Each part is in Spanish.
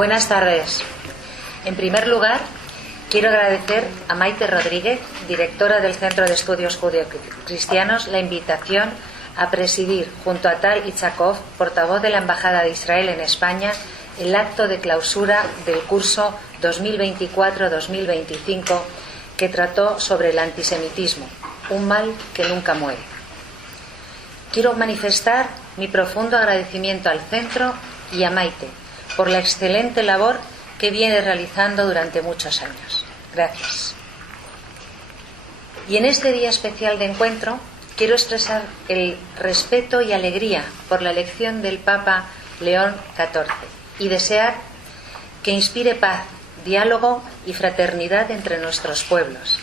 Buenas tardes. En primer lugar, quiero agradecer a Maite Rodríguez, directora del Centro de Estudios Judeocristianos, la invitación a presidir, junto a Tal Itzhakov, portavoz de la Embajada de Israel en España, el acto de clausura del curso 2024-2025 que trató sobre el antisemitismo, un mal que nunca muere. Quiero manifestar mi profundo agradecimiento al centro y a Maite por la excelente labor que viene realizando durante muchos años. Gracias. Y en este día especial de encuentro quiero expresar el respeto y alegría por la elección del Papa León XIV y desear que inspire paz, diálogo y fraternidad entre nuestros pueblos.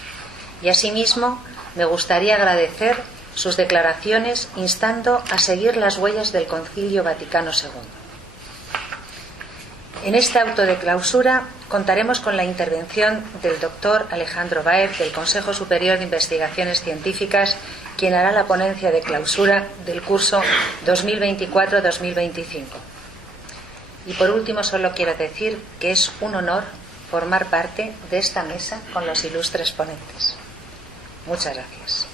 Y asimismo me gustaría agradecer sus declaraciones instando a seguir las huellas del Concilio Vaticano II. En este auto de clausura contaremos con la intervención del doctor Alejandro Baer del Consejo Superior de Investigaciones Científicas, quien hará la ponencia de clausura del curso 2024-2025. Y por último solo quiero decir que es un honor formar parte de esta mesa con los ilustres ponentes. Muchas gracias.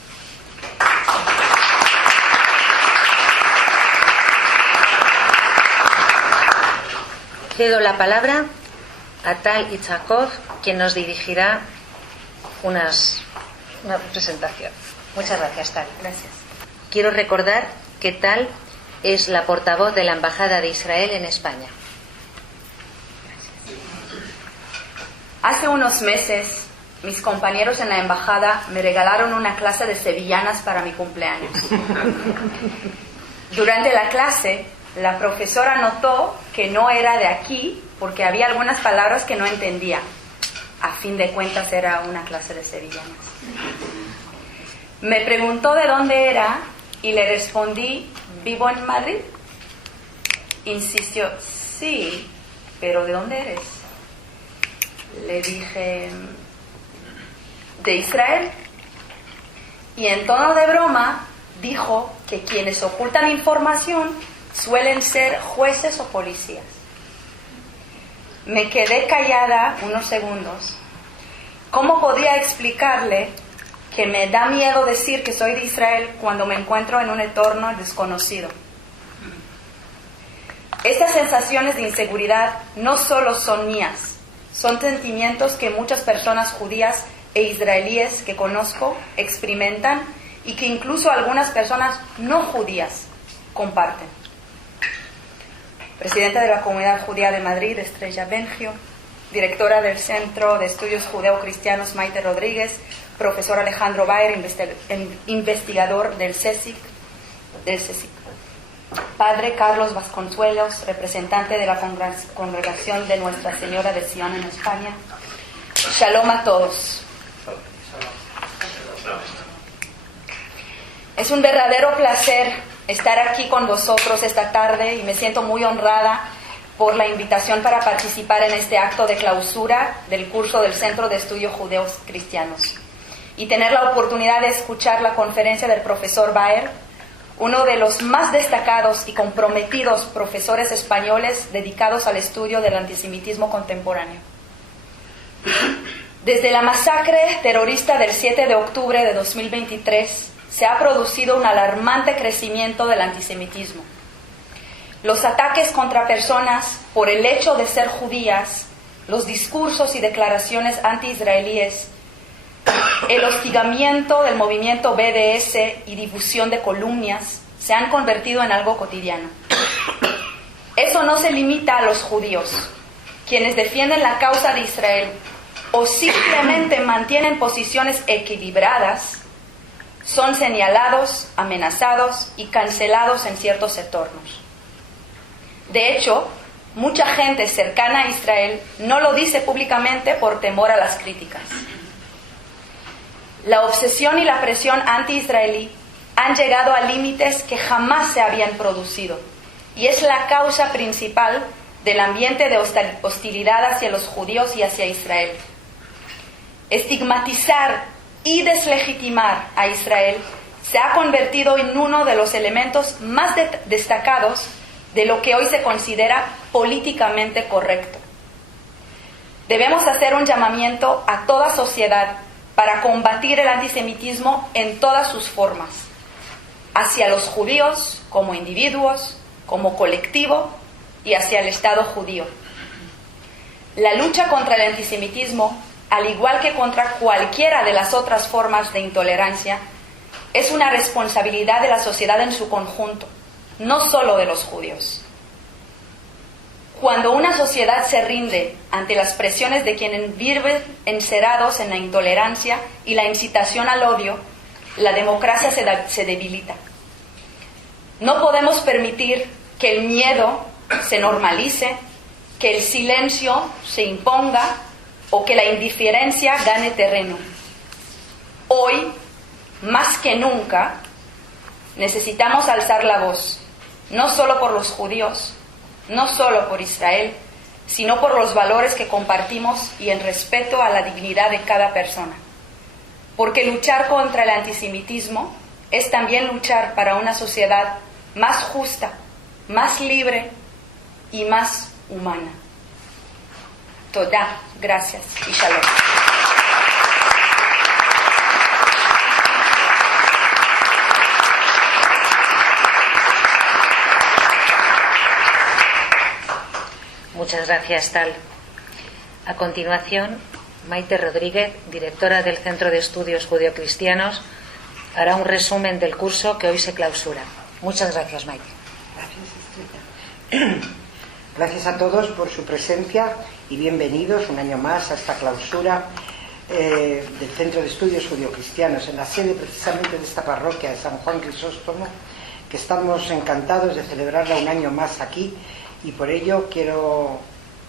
Cedo la palabra a Tal Itzhakov, quien nos dirigirá una presentación. Muchas gracias, Tal. Gracias. Quiero recordar que Tal es la portavoz de la Embajada de Israel en España. Hace unos meses, mis compañeros en la embajada me regalaron una clase de sevillanas para mi cumpleaños. Durante la clase, la profesora notó que no era de aquí porque había algunas palabras que no entendía. A fin de cuentas era una clase de sevillanas. Me preguntó de dónde era y le respondí, ¿vivo en Madrid? Insistió, sí, pero ¿de dónde eres? Le dije, de Israel. Y en tono de broma dijo que quienes ocultan información suelen ser jueces o policías. Me quedé callada unos segundos. ¿Cómo podía explicarle que me da miedo decir que soy de Israel cuando me encuentro en un entorno desconocido? Estas sensaciones de inseguridad no solo son mías, son sentimientos que muchas personas judías e israelíes que conozco experimentan y que incluso algunas personas no judías comparten. Presidenta de la Comunidad Judía de Madrid, Estrella Bengio, directora del Centro de Estudios Judeocristianos, Maite Rodríguez, profesor Alejandro Baer, investigador del CSIC, padre Carlos Vasconcelos, representante de la Congregación de Nuestra Señora de Sion en España. Shalom a todos. Es un verdadero placer estar aquí con vosotros esta tarde y me siento muy honrada por la invitación para participar en este acto de clausura del curso del Centro de Estudios Judeos Cristianos y tener la oportunidad de escuchar la conferencia del profesor Baer, uno de los más destacados y comprometidos profesores españoles dedicados al estudio del antisemitismo contemporáneo. Desde la masacre terrorista del 7 de octubre de 2023, se ha producido un alarmante crecimiento del antisemitismo. Los ataques contra personas por el hecho de ser judías, los discursos y declaraciones anti-israelíes, el hostigamiento del movimiento BDS y difusión de calumnias se han convertido en algo cotidiano. Eso no se limita a los judíos, quienes defienden la causa de Israel o simplemente mantienen posiciones equilibradas, son señalados, amenazados y cancelados en ciertos entornos. De hecho, mucha gente cercana a Israel no lo dice públicamente por temor a las críticas. La obsesión y la presión anti-israelí han llegado a límites que jamás se habían producido y es la causa principal del ambiente de hostilidad hacia los judíos y hacia Israel. Estigmatizar y deslegitimar a Israel se ha convertido en uno de los elementos más destacados de lo que hoy se considera políticamente correcto. Debemos hacer un llamamiento a toda sociedad para combatir el antisemitismo en todas sus formas, hacia los judíos como individuos, como colectivo y hacia el Estado judío. La lucha contra el antisemitismo, al igual que contra cualquiera de las otras formas de intolerancia, es una responsabilidad de la sociedad en su conjunto, no solo de los judíos. Cuando una sociedad se rinde ante las presiones de quienes viven encerrados en la intolerancia y la incitación al odio, la democracia se debilita. No podemos permitir que el miedo se normalice, que el silencio se imponga o que la indiferencia gane terreno. Hoy, más que nunca, necesitamos alzar la voz, no solo por los judíos, no solo por Israel, sino por los valores que compartimos y en respeto a la dignidad de cada persona. Porque luchar contra el antisemitismo es también luchar para una sociedad más justa, más libre y más humana. Toda, gracias y shalom. Muchas gracias, Tal. A continuación, Maite Rodríguez, directora del Centro de Estudios Judeocristianos, hará un resumen del curso que hoy se clausura. Muchas gracias, Maite. Gracias, Estrella. Gracias a todos por su presencia y bienvenidos un año más a esta clausura del Centro de Estudios Judeocristianos, en la sede precisamente de esta parroquia de San Juan Crisóstomo, que estamos encantados de celebrarla un año más aquí. Y por ello quiero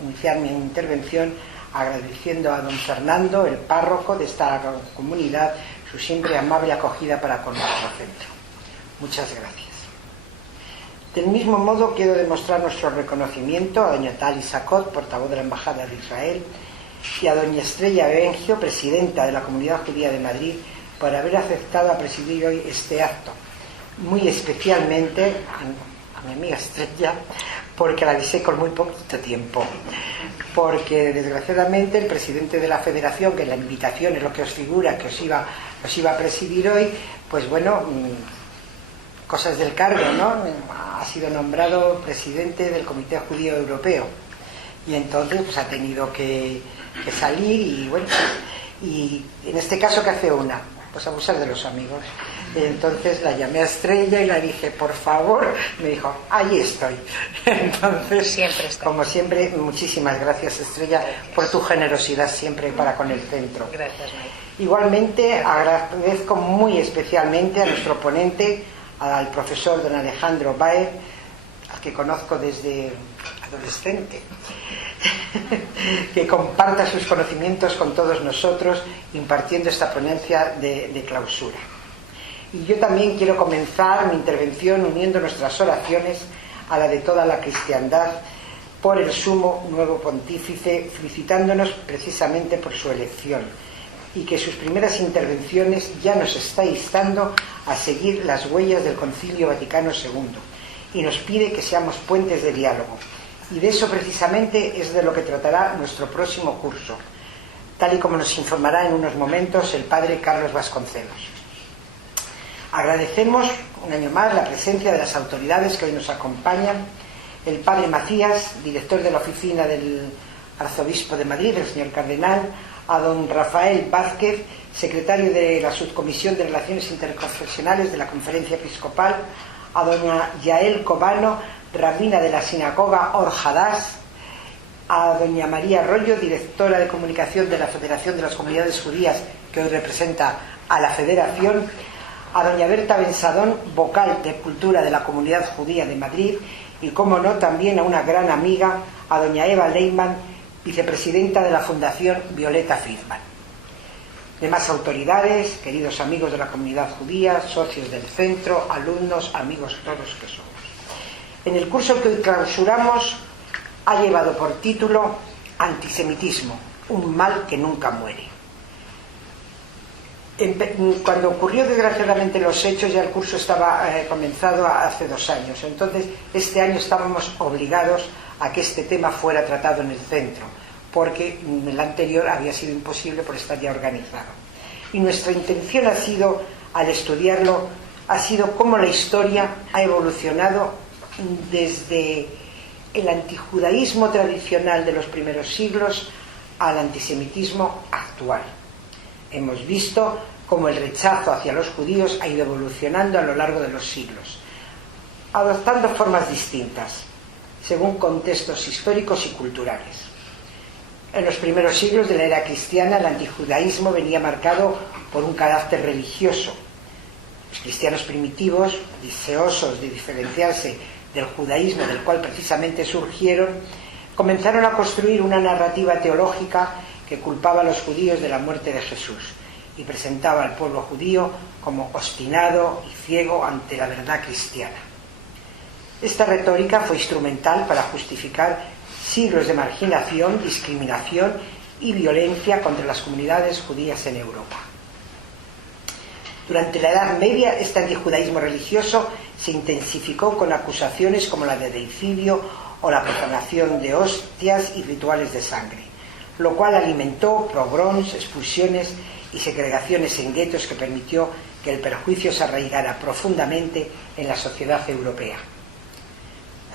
iniciar mi intervención agradeciendo a don Fernando, el párroco de esta comunidad, su siempre amable acogida para con nuestro centro. Muchas gracias. Del mismo modo quiero demostrar nuestro reconocimiento a doña Tali Sacot, portavoz de la Embajada de Israel, y a doña Estrella Bengio, presidenta de la Comunidad Judía de Madrid, por haber aceptado a presidir hoy este acto. Muy especialmente a mi amiga Estrella, porque la avisé con muy poquito tiempo, porque desgraciadamente el presidente de la federación, que la invitación es lo que os figura, que os iba a presidir hoy, pues bueno, cosas del cargo, ¿no? Ha sido nombrado presidente del Comité Judío Europeo y entonces pues ha tenido que salir y bueno, y en este caso ¿qué hace una? Pues abusar de los amigos. Entonces la llamé a Estrella y la dije, por favor, me dijo, ahí estoy. Entonces, siempre está. Como siempre, muchísimas gracias, Estrella, por tu generosidad siempre para con el centro. Gracias, Maite. Igualmente agradezco muy especialmente a nuestro ponente, al profesor don Alejandro Baer, al que conozco desde adolescente, que comparta sus conocimientos con todos nosotros impartiendo esta ponencia de clausura. Y yo también quiero comenzar mi intervención uniendo nuestras oraciones a la de toda la cristiandad por el sumo nuevo pontífice, felicitándonos precisamente por su elección y que sus primeras intervenciones ya nos está instando a seguir las huellas del Concilio Vaticano II y nos pide que seamos puentes de diálogo. Y de eso precisamente es de lo que tratará nuestro próximo curso, tal y como nos informará en unos momentos el padre Carlos Vasconcelos. Agradecemos un año más la presencia de las autoridades que hoy nos acompañan, el padre Macías, director de la oficina del arzobispo de Madrid, el señor cardenal, a don Rafael Vázquez, secretario de la Subcomisión de Relaciones Interconfesionales de la Conferencia Episcopal, a doña Yael Cobano, rabina de la Sinagoga Or Hadash, a doña María Arroyo, directora de comunicación de la Federación de las Comunidades Judías, que hoy representa a la Federación, a doña Berta Bensadón, vocal de Cultura de la Comunidad Judía de Madrid, y como no, también a una gran amiga, a doña Eva Leyman, vicepresidenta de la Fundación Violeta Friedman. Demás autoridades, queridos amigos de la comunidad judía, socios del centro, alumnos, amigos todos que somos. En el curso que hoy clausuramos ha llevado por título Antisemitismo, un mal que nunca muere. Cuando ocurrió desgraciadamente los hechos, ya el curso estaba comenzado hace 2 años. Entonces, este año estábamos obligados a que este tema fuera tratado en el centro, porque el anterior había sido imposible por estar ya organizado. Y nuestra intención ha sido, al estudiarlo, ha sido cómo la historia ha evolucionado desde el antijudaísmo tradicional de los primeros siglos al antisemitismo actual. Hemos visto cómo el rechazo hacia los judíos ha ido evolucionando a lo largo de los siglos, adoptando formas distintas, según contextos históricos y culturales. En los primeros siglos de la era cristiana, el antijudaísmo venía marcado por un carácter religioso. Los cristianos primitivos, deseosos de diferenciarse del judaísmo del cual precisamente surgieron, comenzaron a construir una narrativa teológica que culpaba a los judíos de la muerte de Jesús y presentaba al pueblo judío como obstinado y ciego ante la verdad cristiana. Esta retórica fue instrumental para justificar siglos de marginación, discriminación y violencia contra las comunidades judías en Europa. Durante la Edad Media, este antijudaísmo religioso se intensificó con acusaciones como la de deicidio o la profanación de hostias y rituales de sangre, lo cual alimentó pogroms, expulsiones y segregaciones en guetos que permitió que el perjuicio se arraigara profundamente en la sociedad europea.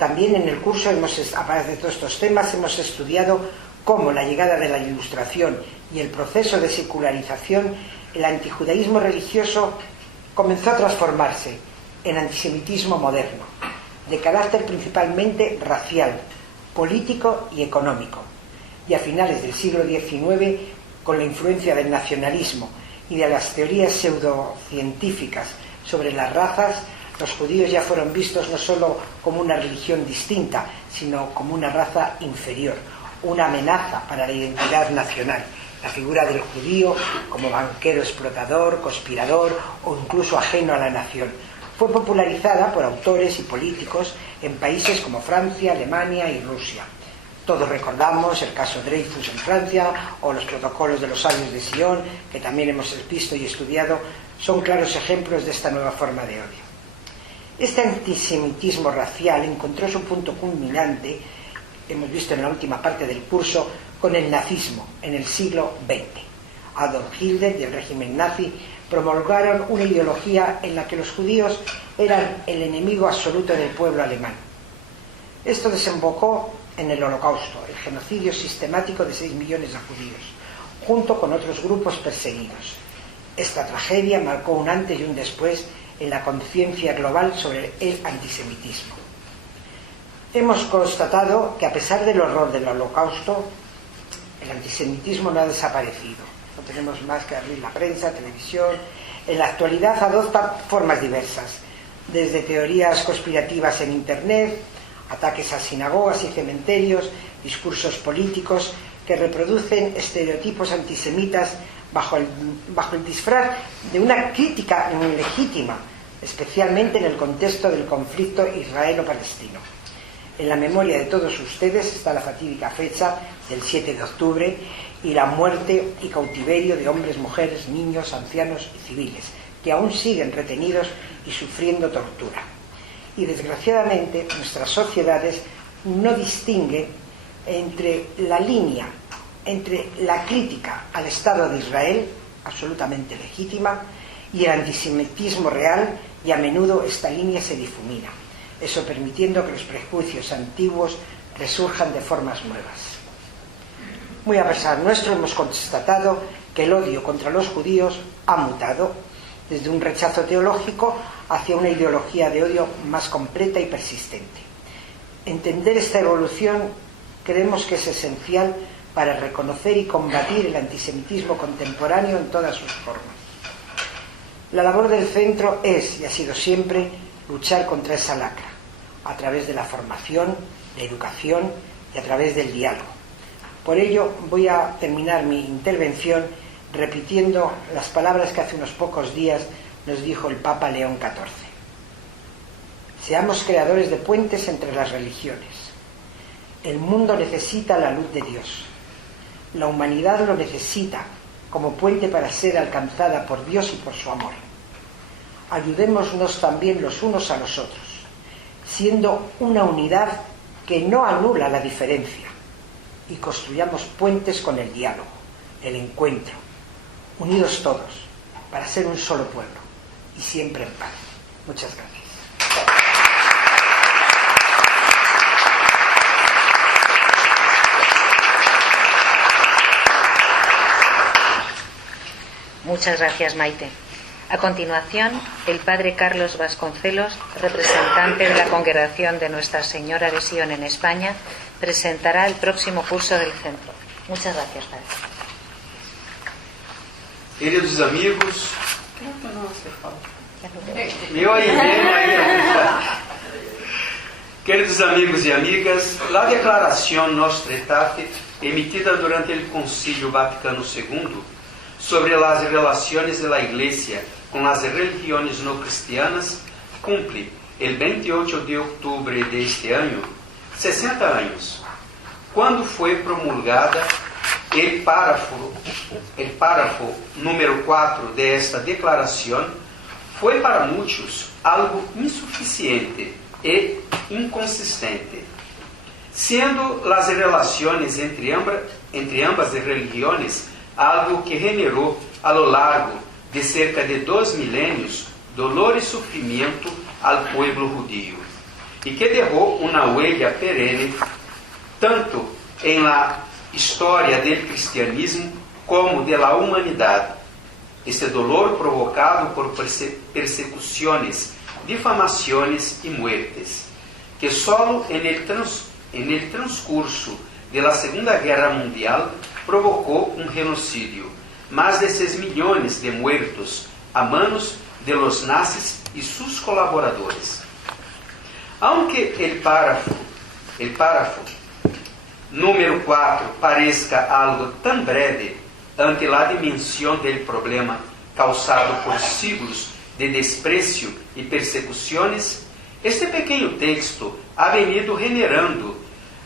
También en el curso, aparte de todos estos temas, hemos estudiado cómo la llegada de la Ilustración y el proceso de secularización, el antijudaísmo religioso comenzó a transformarse en antisemitismo moderno, de carácter principalmente racial, político y económico, y a finales del siglo XIX, con la influencia del nacionalismo y de las teorías pseudocientíficas sobre las razas, los judíos ya fueron vistos no solo como una religión distinta, sino como una raza inferior, una amenaza para la identidad nacional. La figura del judío como banquero explotador, conspirador o incluso ajeno a la nación fue popularizada por autores y políticos en países como Francia, Alemania y Rusia. Todos recordamos el caso Dreyfus en Francia o los protocolos de los sabios de Sion, que también hemos visto y estudiado, son claros ejemplos de esta nueva forma de odio. Este antisemitismo racial encontró su punto culminante, hemos visto en la última parte del curso, con el nazismo en el siglo XX. Adolf Hitler y el régimen nazi promulgaron una ideología en la que los judíos eran el enemigo absoluto del pueblo alemán. Esto desembocó en el Holocausto, el genocidio sistemático de 6 millones de judíos, junto con otros grupos perseguidos. Esta tragedia marcó un antes y un después en la conciencia global sobre el antisemitismo. Hemos constatado que a pesar del horror del Holocausto, el antisemitismo no ha desaparecido. No tenemos más que abrir la prensa, televisión. En la actualidad adopta formas diversas, desde teorías conspirativas en Internet, ataques a sinagogas y cementerios, discursos políticos que reproducen estereotipos antisemitas bajo el disfraz de una crítica legítima, especialmente en el contexto del conflicto israelo-palestino. En la memoria de todos ustedes está la fatídica fecha del 7 de octubre y la muerte y cautiverio de hombres, mujeres, niños, ancianos y civiles, que aún siguen retenidos y sufriendo tortura. Y desgraciadamente nuestras sociedades no distinguen entre la línea, entre la crítica al Estado de Israel, absolutamente legítima, y el antisemitismo real, y a menudo esta línea se difumina, eso permitiendo que los prejuicios antiguos resurjan de formas nuevas. Muy a pesar nuestro, hemos constatado que el odio contra los judíos ha mutado desde un rechazo teológico hacia una ideología de odio más completa y persistente. Entender esta evolución creemos que es esencial para reconocer y combatir el antisemitismo contemporáneo en todas sus formas. La labor del centro es, y ha sido siempre, luchar contra esa lacra, a través de la formación, la educación y a través del diálogo. Por ello, voy a terminar mi intervención repitiendo las palabras que hace unos pocos días nos dijo el Papa León XIV. Seamos creadores de puentes entre las religiones. El mundo necesita la luz de Dios. La humanidad lo necesita como puente para ser alcanzada por Dios y por su amor. Ayudémonos también los unos a los otros, siendo una unidad que no anula la diferencia y construyamos puentes con el diálogo, el encuentro, unidos todos, para ser un solo pueblo y siempre en paz. Muchas gracias. Muchas gracias, Maite. A continuación, el padre Carlos Vasconcelos, representante de la Congregación de Nuestra Señora de Sion en España, presentará el próximo curso del centro. Muchas gracias, padre. Queridos amigos, me oyen bien ahí. Queridos amigos e amigas, la declaración Nostra Aetate, emitida durante el Concilio Vaticano II sobre las relaciones de la Iglesia con las religiones no cristianas, cumple el 28 de octubre de este año 60 años, cuando fue promulgada el párrafo número 4 de esta declaración. Fue para muchos algo insuficiente e inconsistente, siendo las relaciones entre ambas religiones algo que generó a lo largo de cerca de 2 milenios dolor y sufrimiento al pueblo judío, y que dejó una huella perenne tanto en la historia del cristianismo como de la humanidad. Este dolor provocado por persecuciones, difamaciones y muertes, que solo en el transcurso de la Segunda Guerra Mundial provocó un genocidio, más de 6 millones de muertos a manos de los nazis y sus colaboradores. Aunque el párrafo número 4 parezca algo tan breve ante la dimensión del problema causado por siglos de desprecio y persecuciones, este pequeño texto ha venido generando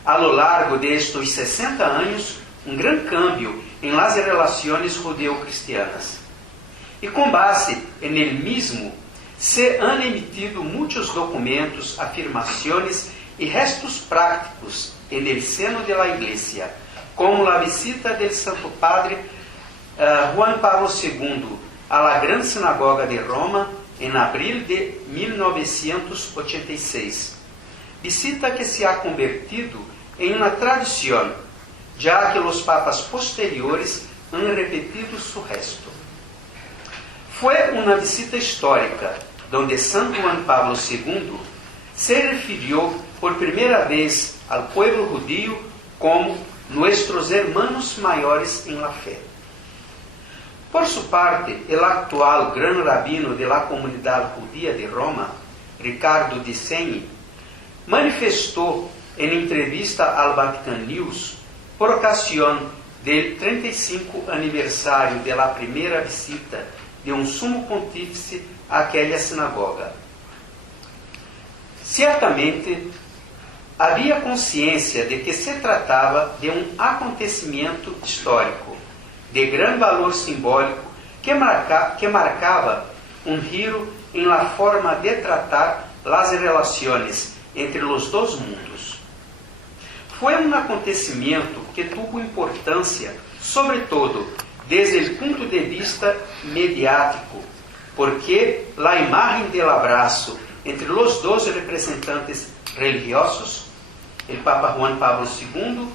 a lo largo de estos 60 años un gran cambio en las relaciones judeo-cristianas. Y con base en el mismo, se han emitido muchos documentos, afirmaciones y gestos prácticos en el seno de la Iglesia, como la visita del Santo Padre Juan Pablo II a la Gran Sinagoga de Roma en abril de 1986, visita que se ha convertido en una tradición, ya que los papas posteriores han repetido su gesto. Fue una visita histórica, donde San Juan Pablo II se refirió por primera vez al pueblo judío como nuestros hermanos mayores en la fe. Por su parte, el actual gran rabino de la comunidad judía de Roma, Ricardo Di Segni, manifestó en entrevista al Vatican News, por ocasión del 35 aniversario de la primera visita de un sumo pontífice a aquella sinagoga. Ciertamente, havia consciência de que se tratava de um acontecimento histórico, de gran valor simbólico, que marcava um giro em la forma de tratar las relaciones entre los dos mundos. Foi um acontecimento que tuvo importância, sobretudo, desde o ponto de vista mediático, porque a imagem del abraço entre os dois representantes religiosos, o Papa Juan Pablo II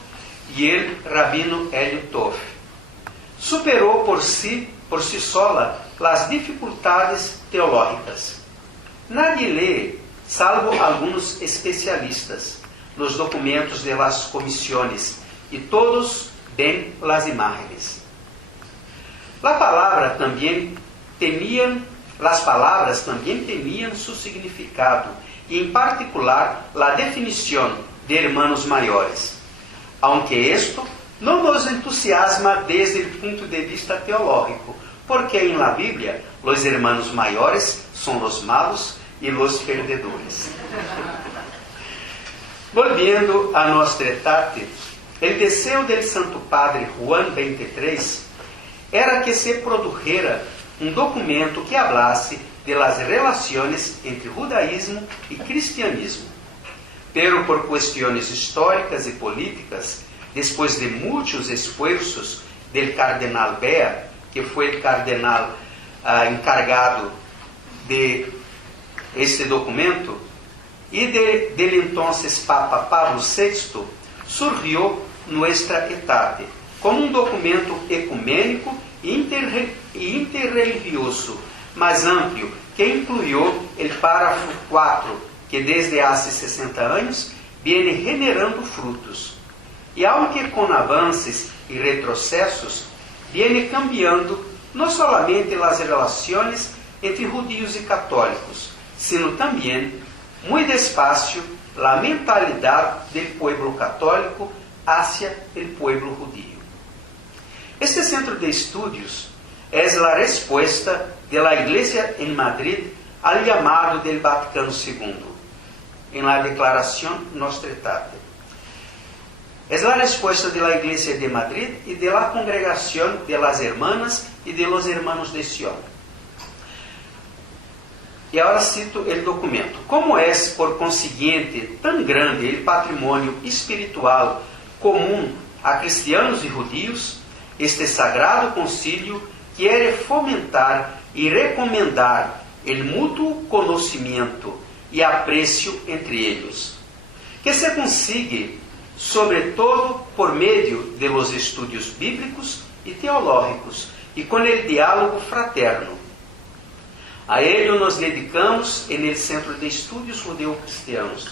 e o Rabino Hélio Toff, superou por si sola as dificuldades teológicas. Nadie lê, salvo alguns especialistas, os documentos de las comisiones e todos ven las imágenes. Las palabras también tenían su significado y en particular la definición de hermanos mayores, aunque esto no nos entusiasma desde el punto de vista teológico, porque en la Biblia los hermanos mayores son los malos y los perdedores. Volviendo a Nostra Aetate, el deseo del Santo Padre Juan XXIII era que se produjera um documento que hablasse de las relaciones entre judaísmo e cristianismo, pero por questões históricas e políticas después de muchos esfuerzos del cardenal Bea, que fue el cardenal encargado de este documento, y del entonces Papa Pablo VI, surgió nuestra Aetate, como un documento ecuménico e interreligioso más amplio, que incluyó el párrafo 4, que desde hace 60 años viene generando frutos. Y aunque con avances y retrocesos, viene cambiando no solamente las relaciones entre judíos y católicos, sino también, muy despacio, la mentalidad del pueblo católico hacia el pueblo judío. Este centro de estudios es la respuesta de la Iglesia en Madrid al llamado del Vaticano II, en la Declaración Nostra Aetate. Es la respuesta de la Iglesia de Madrid y de la Congregación de las Hermanas y de los Hermanos de Sion. Y ahora cito el documento. Como es, por consiguiente, tan grande el patrimonio espiritual común a cristianos y judíos, este Sagrado Concilio quiere fomentar y recomendar el mutuo conocimiento y aprecio entre ellos, que se consigue sobre todo por medio de los estudios bíblicos y teológicos y con el diálogo fraterno. A ello nos dedicamos en el Centro de Estudios Judeo-Cristianos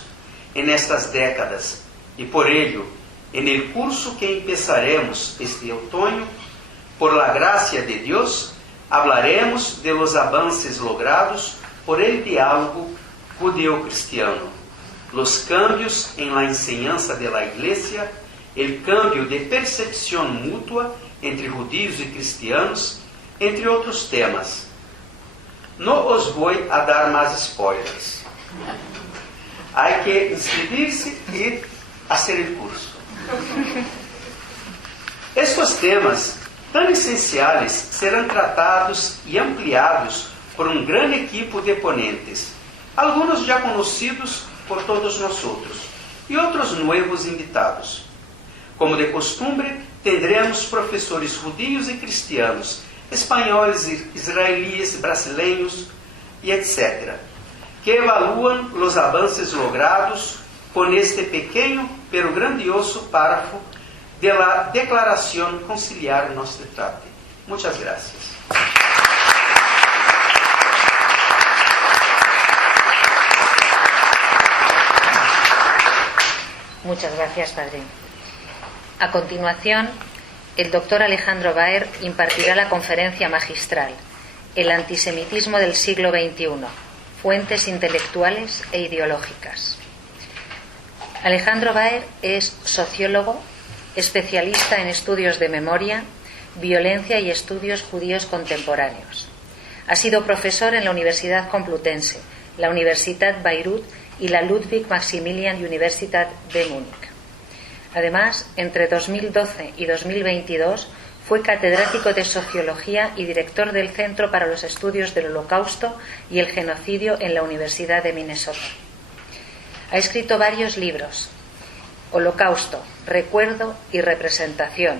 en estas décadas y por ello, en el curso que empezaremos este otoño, por la gracia de Dios, hablaremos de los avances logrados por el diálogo judeo-cristiano, los cambios en la enseñanza de la Iglesia, el cambio de percepción mutua entre judíos y cristianos, entre otros temas. No os voy a dar más spoilers. Hay que inscribirse y hacer el curso. Estos temas tan esenciales serán tratados y ampliados por un gran equipo de ponentes, algunos ya conocidos por todos nosotros y otros nuevos invitados. Como de costumbre, tendremos profesores judíos y cristianos, españoles, israelíes, brasileños y etc., que evalúan los avances logrados con este pequeño pero grandioso párrafo de la Declaración Conciliar Nostra Aetate. Muchas gracias. Muchas gracias, padre. A continuación, el doctor Alejandro Baer impartirá la conferencia magistral El antisemitismo del siglo XXI, fuentes intelectuales e ideológicas. Alejandro Baer es sociólogo, especialista en estudios de memoria, violencia y estudios judíos contemporáneos. Ha sido profesor en la Universidad Complutense, la Universitat Bayreuth y la Ludwig Maximilian Universität de Múnich. Además, entre 2012 y 2022 fue catedrático de Sociología y director del Centro para los Estudios del Holocausto y el Genocidio en la Universidad de Minnesota. Ha escrito varios libros: Holocausto, Recuerdo y Representación,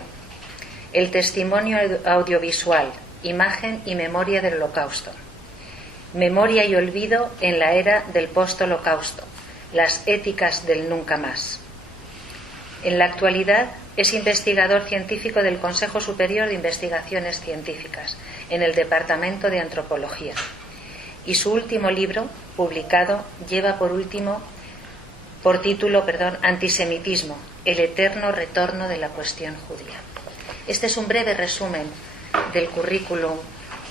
El testimonio audiovisual, Imagen y memoria del Holocausto, Memoria y olvido en la era del post-holocausto, Las éticas del nunca más. En la actualidad es investigador científico del Consejo Superior de Investigaciones Científicas en el Departamento de Antropología. Y su último libro, publicado, lleva por título Antisemitismo, el eterno retorno de la cuestión judía. Este es un breve resumen del currículum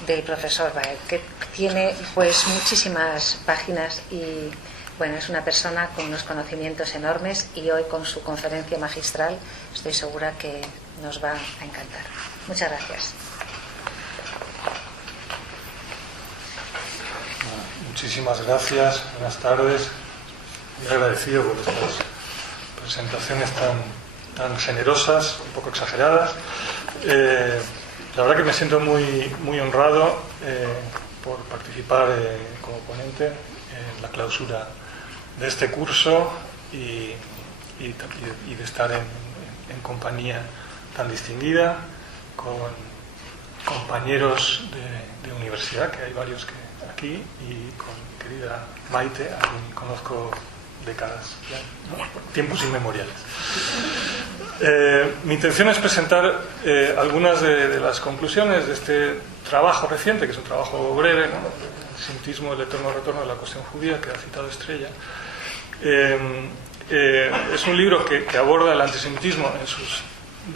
del profesor Baer, que tiene pues muchísimas páginas y bueno, es una persona con unos conocimientos enormes y hoy con su conferencia magistral estoy segura que nos va a encantar. Muchas gracias. Muchísimas gracias, buenas tardes. Muy agradecido por estas presentaciones tan generosas, un poco exageradas. La verdad que me siento muy honrado por participar como ponente en la clausura de este curso y de estar en compañía tan distinguida, con compañeros de universidad, que hay varios aquí, y con querida Maite, a quien conozco décadas, ya, ¿no? Tiempos inmemoriales. Mi intención es presentar algunas de las conclusiones de este trabajo reciente, que es un trabajo breve, ¿no? El antisemitismo, el eterno retorno de la cuestión judía, que ha citado Estrella. Es un libro que aborda el antisemitismo en sus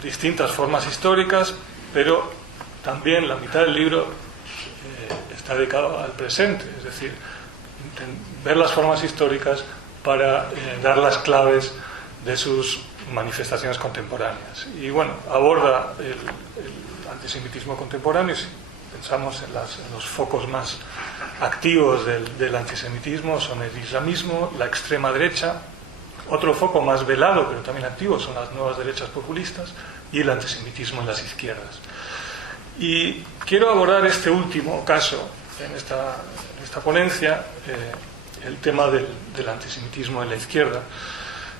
distintas formas históricas, pero también la mitad del libro está dedicado al presente, es decir, ver las formas históricas para dar las claves de sus manifestaciones contemporáneas. Y bueno, aborda el antisemitismo contemporáneo. Si pensamos en los focos más activos del antisemitismo, son el islamismo, la extrema derecha. Otro foco más velado, pero también activo, son las nuevas derechas populistas y el antisemitismo en las izquierdas. Y quiero abordar este último caso en esta ponencia, el tema del antisemitismo en la izquierda,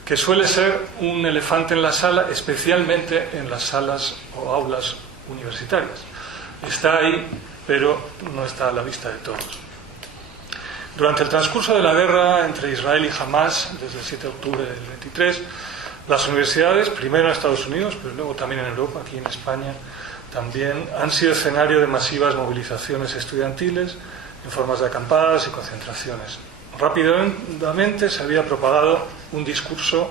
que suele ser un elefante en la sala, especialmente en las salas o aulas universitarias. Está ahí, pero no está a la vista de todos. Durante el transcurso de la guerra entre Israel y Hamás, desde el 7 de octubre del 23, las universidades, primero en Estados Unidos, pero luego también en Europa, aquí en España, también han sido escenario de masivas movilizaciones estudiantiles en formas de acampadas y concentraciones. Rápidamente se había propagado un discurso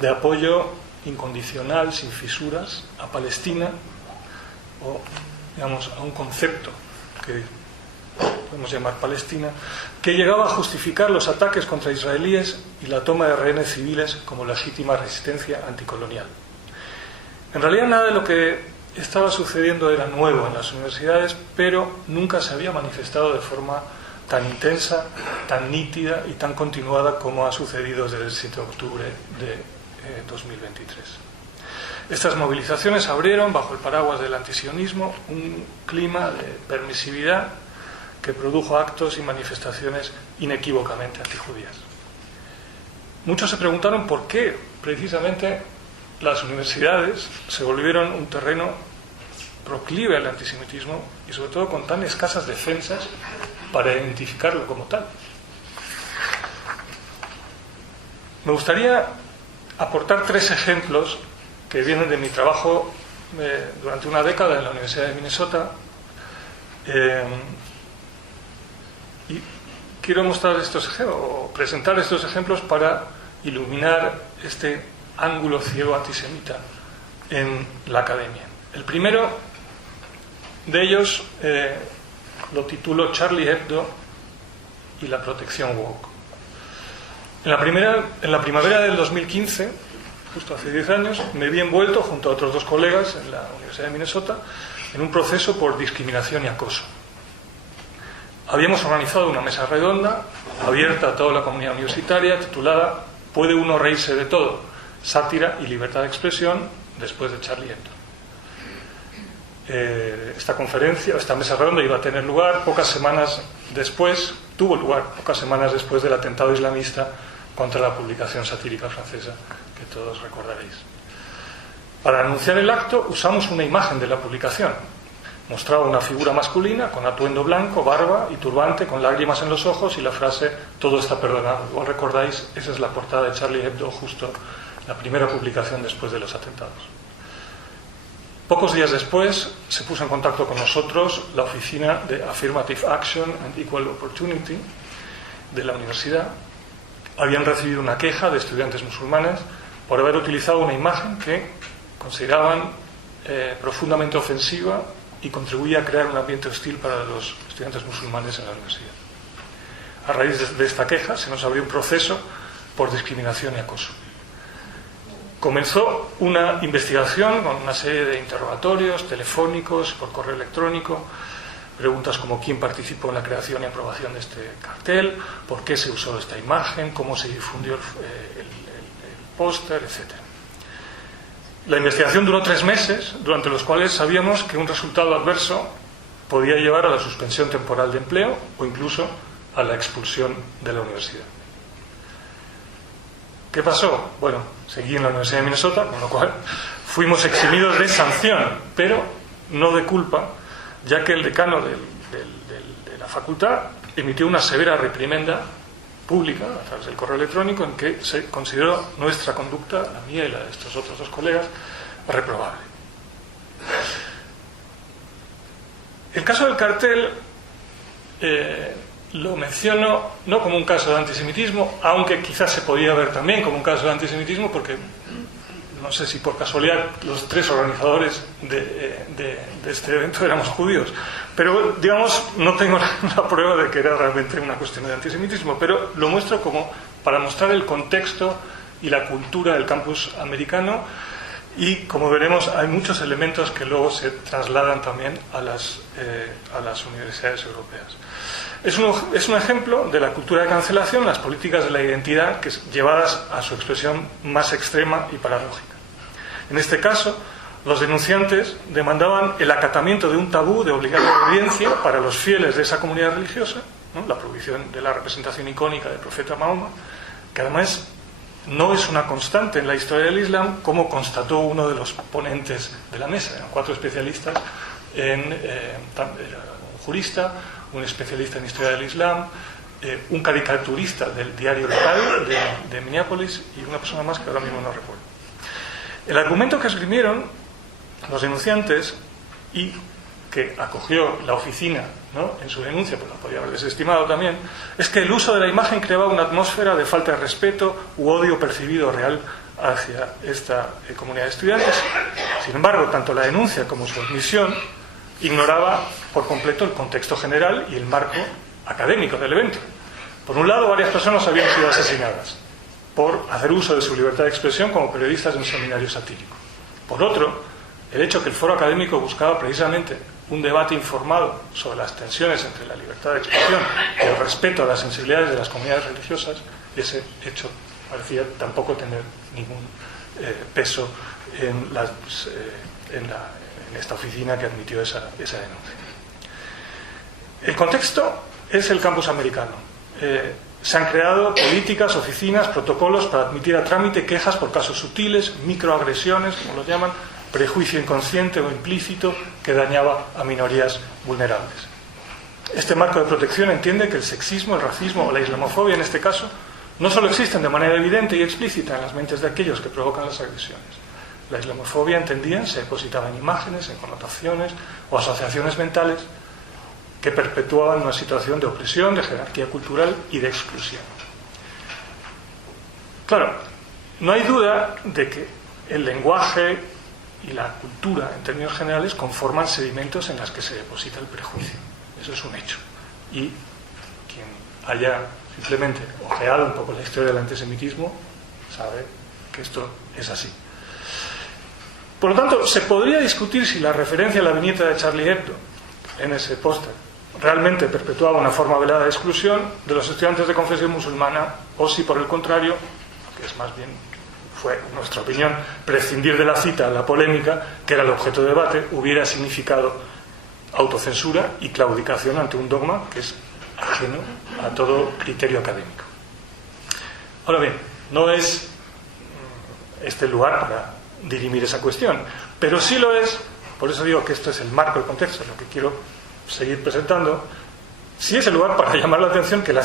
de apoyo incondicional, sin fisuras, a Palestina, o digamos a un concepto que podemos llamar Palestina, que llegaba a justificar los ataques contra israelíes y la toma de rehenes civiles como legítima resistencia anticolonial. En realidad nada de lo que estaba sucediendo era nuevo en las universidades, pero nunca se había manifestado de forma tan intensa, tan nítida y tan continuada como ha sucedido desde el 7 de octubre de 2023. Estas movilizaciones abrieron, bajo el paraguas del antisionismo, un clima de permisividad que produjo actos y manifestaciones inequívocamente antijudías. Muchos se preguntaron por qué precisamente las universidades se volvieron un terreno proclive al antisemitismo y sobre todo con tan escasas defensas para identificarlo como tal. Me gustaría aportar 3 ejemplos que vienen de mi trabajo durante una década en la Universidad de Minnesota, y quiero mostrar estos ejemplos o presentar estos ejemplos para iluminar este ángulo ciego antisemita en la academia. El primero de ellos lo titulo Charlie Hebdo y la protección woke. En la primavera del 2015, justo hace 10 años, me vi envuelto junto a otros 2 colegas en la Universidad de Minnesota en un proceso por discriminación y acoso. Habíamos organizado una mesa redonda abierta a toda la comunidad universitaria titulada ¿Puede uno reírse de todo? Sátira y libertad de expresión después de Charlie Hebdo. Esta mesa redonda iba a tener lugar tuvo lugar pocas semanas después del atentado islamista contra la publicación satírica francesa que todos recordaréis. Para anunciar el acto usamos una imagen de la publicación. Mostraba una figura masculina con atuendo blanco, barba y turbante, con lágrimas en los ojos y la frase todo está perdonado. Igual recordáis, esa es la portada de Charlie Hebdo, justo la primera publicación después de los atentados. Pocos días después se puso en contacto con nosotros la oficina de Affirmative Action and Equal Opportunity de la universidad. Habían recibido una queja de estudiantes musulmanes por haber utilizado una imagen que consideraban profundamente ofensiva y contribuía a crear un ambiente hostil para los estudiantes musulmanes en la universidad. A raíz de esta queja se nos abrió un proceso por discriminación y acoso. Comenzó una investigación con una serie de interrogatorios telefónicos, por correo electrónico, preguntas como quién participó en la creación y aprobación de este cartel, por qué se usó esta imagen, cómo se difundió el póster, etc. La investigación duró 3 meses, durante los cuales sabíamos que un resultado adverso podía llevar a la suspensión temporal de empleo o incluso a la expulsión de la universidad. ¿Qué pasó? Bueno, seguí en la Universidad de Minnesota, con lo cual fuimos eximidos de sanción, pero no de culpa, ya que el decano de la facultad emitió una severa reprimenda pública a través del correo electrónico en que se consideró nuestra conducta, la mía y la de estos otros dos colegas, reprobable. El caso del cartel lo menciono no como un caso de antisemitismo, aunque quizás se podía ver también como un caso de antisemitismo, porque no sé si por casualidad los tres organizadores de este evento éramos judíos, pero digamos no tengo la prueba de que era realmente una cuestión de antisemitismo, pero lo muestro como para mostrar el contexto y la cultura del campus americano, y como veremos hay muchos elementos que luego se trasladan también a las universidades europeas. Es un ejemplo de la cultura de cancelación, las políticas de la identidad llevadas a su expresión más extrema y paradójica. En este caso, los denunciantes demandaban el acatamiento de un tabú de obligada obediencia para los fieles de esa comunidad religiosa, ¿no? La prohibición de la representación icónica del profeta Mahoma, que además no es una constante en la historia del Islam, como constató uno de los ponentes de la mesa. Eran 4 especialistas, un jurista, un especialista en historia del Islam, un caricaturista del diario local de Minneapolis y una persona más que ahora mismo no recuerdo. El argumento que esgrimieron los denunciantes, y que acogió la oficina, ¿no?, en su denuncia, pues lo podría haber desestimado también, es que el uso de la imagen creaba una atmósfera de falta de respeto u odio percibido real hacia esta comunidad de estudiantes. Sin embargo, tanto la denuncia como su admisión ignoraba por completo el contexto general y el marco académico del evento. Por un lado, varias personas habían sido asesinadas por hacer uso de su libertad de expresión como periodistas de un seminario satírico. Por otro, el hecho que el foro académico buscaba precisamente un debate informado sobre las tensiones entre la libertad de expresión y el respeto a las sensibilidades de las comunidades religiosas, ese hecho parecía tampoco tener ningún peso en esta oficina que admitió esa denuncia. El contexto es el campus americano. Se han creado políticas, oficinas, protocolos para admitir a trámite quejas por casos sutiles, microagresiones, como los llaman, prejuicio inconsciente o implícito que dañaba a minorías vulnerables. Este marco de protección entiende que el sexismo, el racismo o la islamofobia, en este caso, no solo existen de manera evidente y explícita en las mentes de aquellos que provocan las agresiones. La islamofobia, entendían, se depositaba en imágenes, en connotaciones o asociaciones mentales que perpetuaban una situación de opresión, de jerarquía cultural y de exclusión. Claro, no hay duda de que el lenguaje y la cultura, en términos generales, conforman sedimentos en los que se deposita el prejuicio. Eso es un hecho. Y quien haya simplemente ojeado un poco la historia del antisemitismo sabe que esto es así. Por lo tanto, se podría discutir si la referencia a la viñeta de Charlie Hebdo en ese póster realmente perpetuaba una forma velada de exclusión de los estudiantes de confesión musulmana, o si por el contrario, que es más bien, fue nuestra opinión, prescindir de la cita, la polémica, que era el objeto de debate, hubiera significado autocensura y claudicación ante un dogma que es ajeno a todo criterio académico. Ahora bien, no es este el lugar para dirimir esa cuestión, pero sí lo es, por eso digo que esto es el marco, el contexto, lo que quiero seguir presentando, sí es el lugar para llamar la atención que la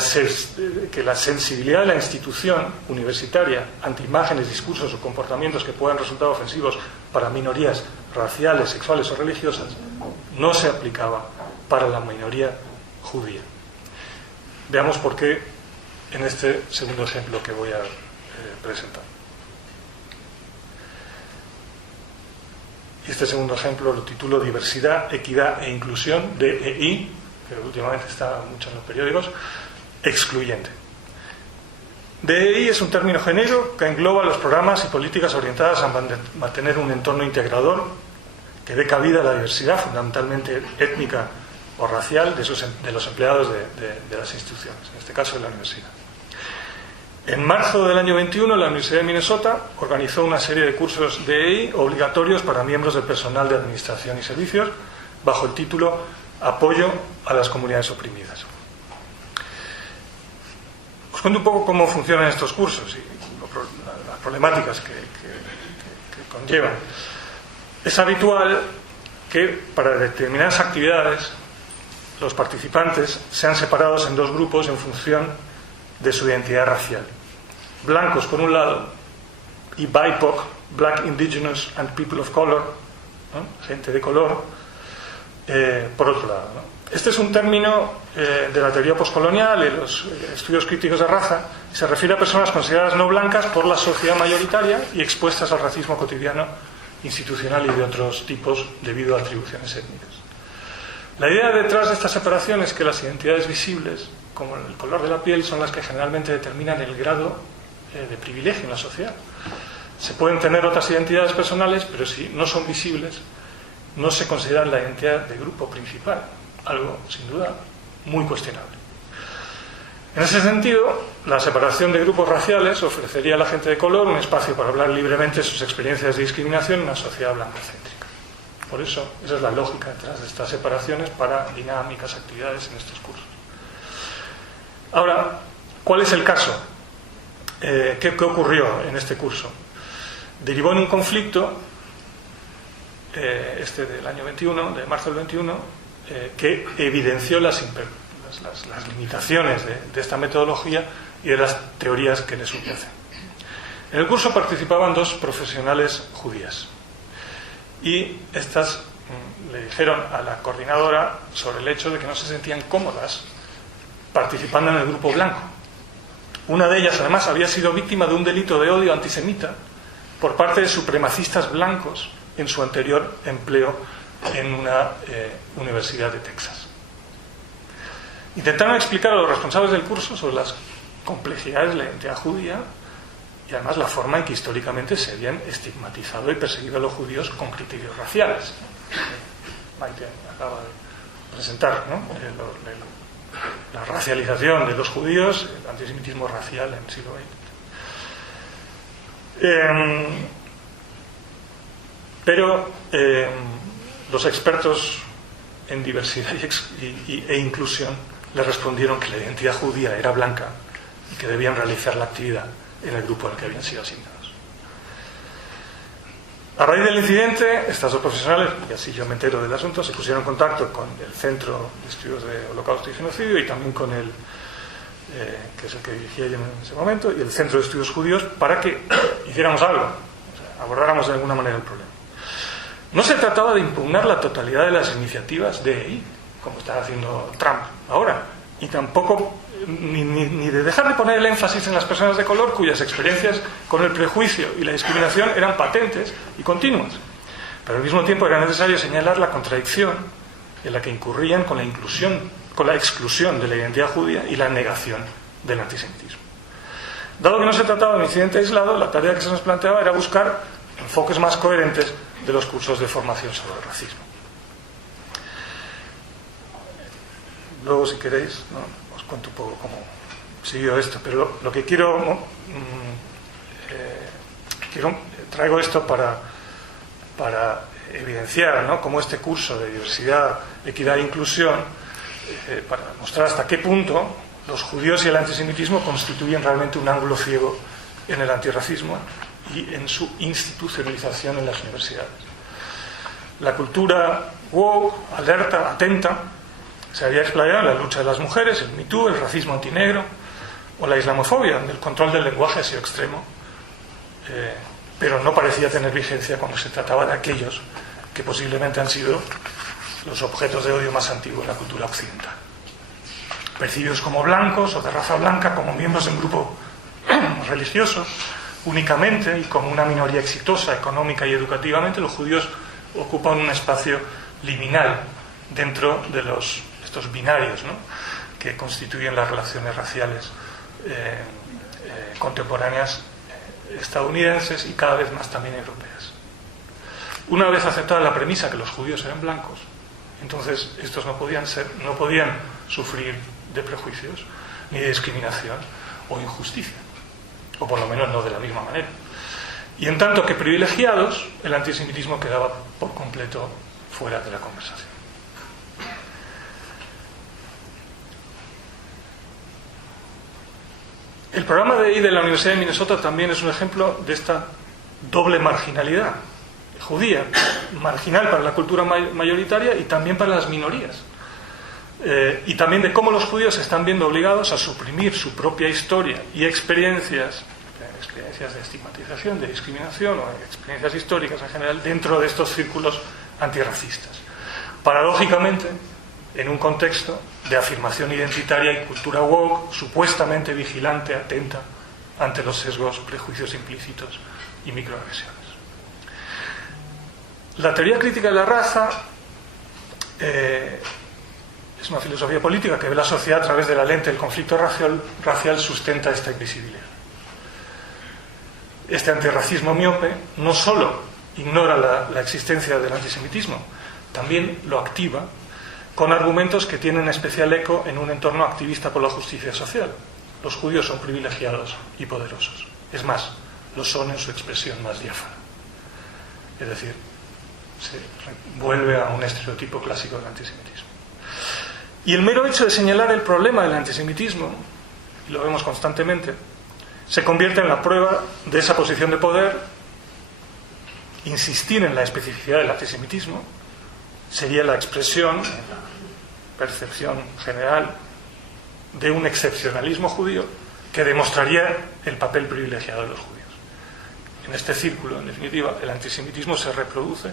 sensibilidad de la institución universitaria ante imágenes, discursos o comportamientos que puedan resultar ofensivos para minorías raciales, sexuales o religiosas no se aplicaba para la minoría judía. Veamos por qué en este segundo ejemplo que voy a presentar. Este segundo ejemplo lo titulo Diversidad, Equidad e Inclusión, DEI, que últimamente está mucho en los periódicos, excluyente. DEI es un término genérico que engloba los programas y políticas orientadas a mantener un entorno integrador que dé cabida a la diversidad, fundamentalmente étnica o racial, de los empleados de las instituciones, en este caso de la universidad. En marzo del año 21, la Universidad de Minnesota organizó una serie de cursos DEI obligatorios para miembros del personal de administración y servicios, bajo el título Apoyo a las comunidades oprimidas. Os cuento un poco cómo funcionan estos cursos y las problemáticas que conllevan. Es habitual que para determinadas actividades los participantes sean separados en dos grupos en función de su identidad racial. Blancos por un lado y BIPOC, Black, Indigenous and People of Color, ¿no? Gente de color, por otro lado, ¿no? Este es un término de la teoría postcolonial y los estudios críticos de raza. Se refiere a personas consideradas no blancas por la sociedad mayoritaria y expuestas al racismo cotidiano, institucional y de otros tipos debido a atribuciones étnicas. La idea detrás de esta separación es que las identidades visibles, como el color de la piel, son las que generalmente determinan el grado de privilegio en la sociedad. Se pueden tener otras identidades personales, pero si no son visibles, no se consideran la identidad de grupo principal, algo sin duda muy cuestionable. En ese sentido, la separación de grupos raciales ofrecería a la gente de color un espacio para hablar libremente de sus experiencias de discriminación en una sociedad blancocéntrica. Por eso, esa es la lógica detrás de estas separaciones para dinámicas, actividades en estos cursos. Ahora, ¿cuál es el caso? ¿Qué ocurrió en este curso? Derivó en un conflicto, del año 21, de marzo del 21, que evidenció las limitaciones de esta metodología y de las teorías que le subyacen. En el curso participaban dos profesionales judías y estas le dijeron a la coordinadora sobre el hecho de que no se sentían cómodas participando en el grupo blanco. Una de ellas, además, había sido víctima de un delito de odio antisemita por parte de supremacistas blancos en su anterior empleo en una universidad de Texas. Intentaron explicar a los responsables del curso sobre las complejidades de la identidad judía y además la forma en que históricamente se habían estigmatizado y perseguido a los judíos con criterios raciales. Maite acaba de presentar, ¿no? La racialización de los judíos, el antisemitismo racial en el siglo XX. Pero los expertos en diversidad e inclusión le respondieron que la identidad judía era blanca y que debían realizar la actividad en el grupo al que habían sido asignados. A raíz del incidente, estas dos profesionales, y así yo me entero del asunto, se pusieron en contacto con el Centro de Estudios de Holocausto y Genocidio y también con el que es el que dirigía yo en ese momento, y el Centro de Estudios Judíos, para que hiciéramos algo, o sea, abordáramos de alguna manera el problema. No se trataba de impugnar la totalidad de las iniciativas de EI, como está haciendo Trump ahora, y tampoco ni de dejar de poner el énfasis en las personas de color cuyas experiencias con el prejuicio y la discriminación eran patentes y continuas. Pero al mismo tiempo era necesario señalar la contradicción en la que incurrían con la exclusión de la identidad judía y la negación del antisemitismo. Dado que no se trataba de un incidente aislado, la tarea que se nos planteaba era buscar enfoques más coherentes de los cursos de formación sobre el racismo. Luego, si queréis, ¿no?, os cuento un poco cómo siguió esto, pero lo que traigo esto para evidenciar, ¿no?, cómo este curso de diversidad, equidad e inclusión, para mostrar hasta qué punto los judíos y el antisemitismo constituyen realmente un ángulo ciego en el antirracismo y en su institucionalización en las universidades. La cultura woke, alerta, atenta, se había explayado en la lucha de las mujeres, el Me Too, el racismo antinegro o la islamofobia, donde el control del lenguaje ha sido extremo, pero no parecía tener vigencia cuando se trataba de aquellos que posiblemente han sido los objetos de odio más antiguos en la cultura occidental. Percibidos como blancos o de raza blanca, como miembros de un grupo religioso, únicamente y como una minoría exitosa económica y educativamente, los judíos ocupan un espacio liminal dentro de estos binarios, ¿no?, que constituyen las relaciones raciales contemporáneas estadounidenses y cada vez más también europeas. Una vez aceptada la premisa que los judíos eran blancos, entonces estos no podían sufrir de prejuicios ni de discriminación o injusticia, o por lo menos no de la misma manera. Y en tanto que privilegiados, el antisemitismo quedaba por completo fuera de la conversación. El programa de ahí de la Universidad de Minnesota también es un ejemplo de esta doble marginalidad judía, marginal para la cultura mayoritaria y también para las minorías. Y también de cómo los judíos se están viendo obligados a suprimir su propia historia y experiencias de estigmatización, de discriminación o experiencias históricas en general dentro de estos círculos antirracistas. Paradójicamente, en un contexto de afirmación identitaria y cultura woke, supuestamente vigilante, atenta ante los sesgos, prejuicios implícitos y microagresiones. La teoría crítica de la raza es una filosofía política que ve la sociedad a través de la lente del conflicto racial sustenta esta invisibilidad. Este antirracismo miope no solo ignora la existencia del antisemitismo, también lo activa con argumentos que tienen especial eco en un entorno activista por la justicia social. Los judíos son privilegiados y poderosos. Es más, lo son en su expresión más diáfana. Es decir, se vuelve a un estereotipo clásico del antisemitismo. Y el mero hecho de señalar el problema del antisemitismo, y lo vemos constantemente, se convierte en la prueba de esa posición de poder. Insistir en la especificidad del antisemitismo sería la expresión, la percepción general, de un excepcionalismo judío que demostraría el papel privilegiado de los judíos. En este círculo, en definitiva, el antisemitismo se reproduce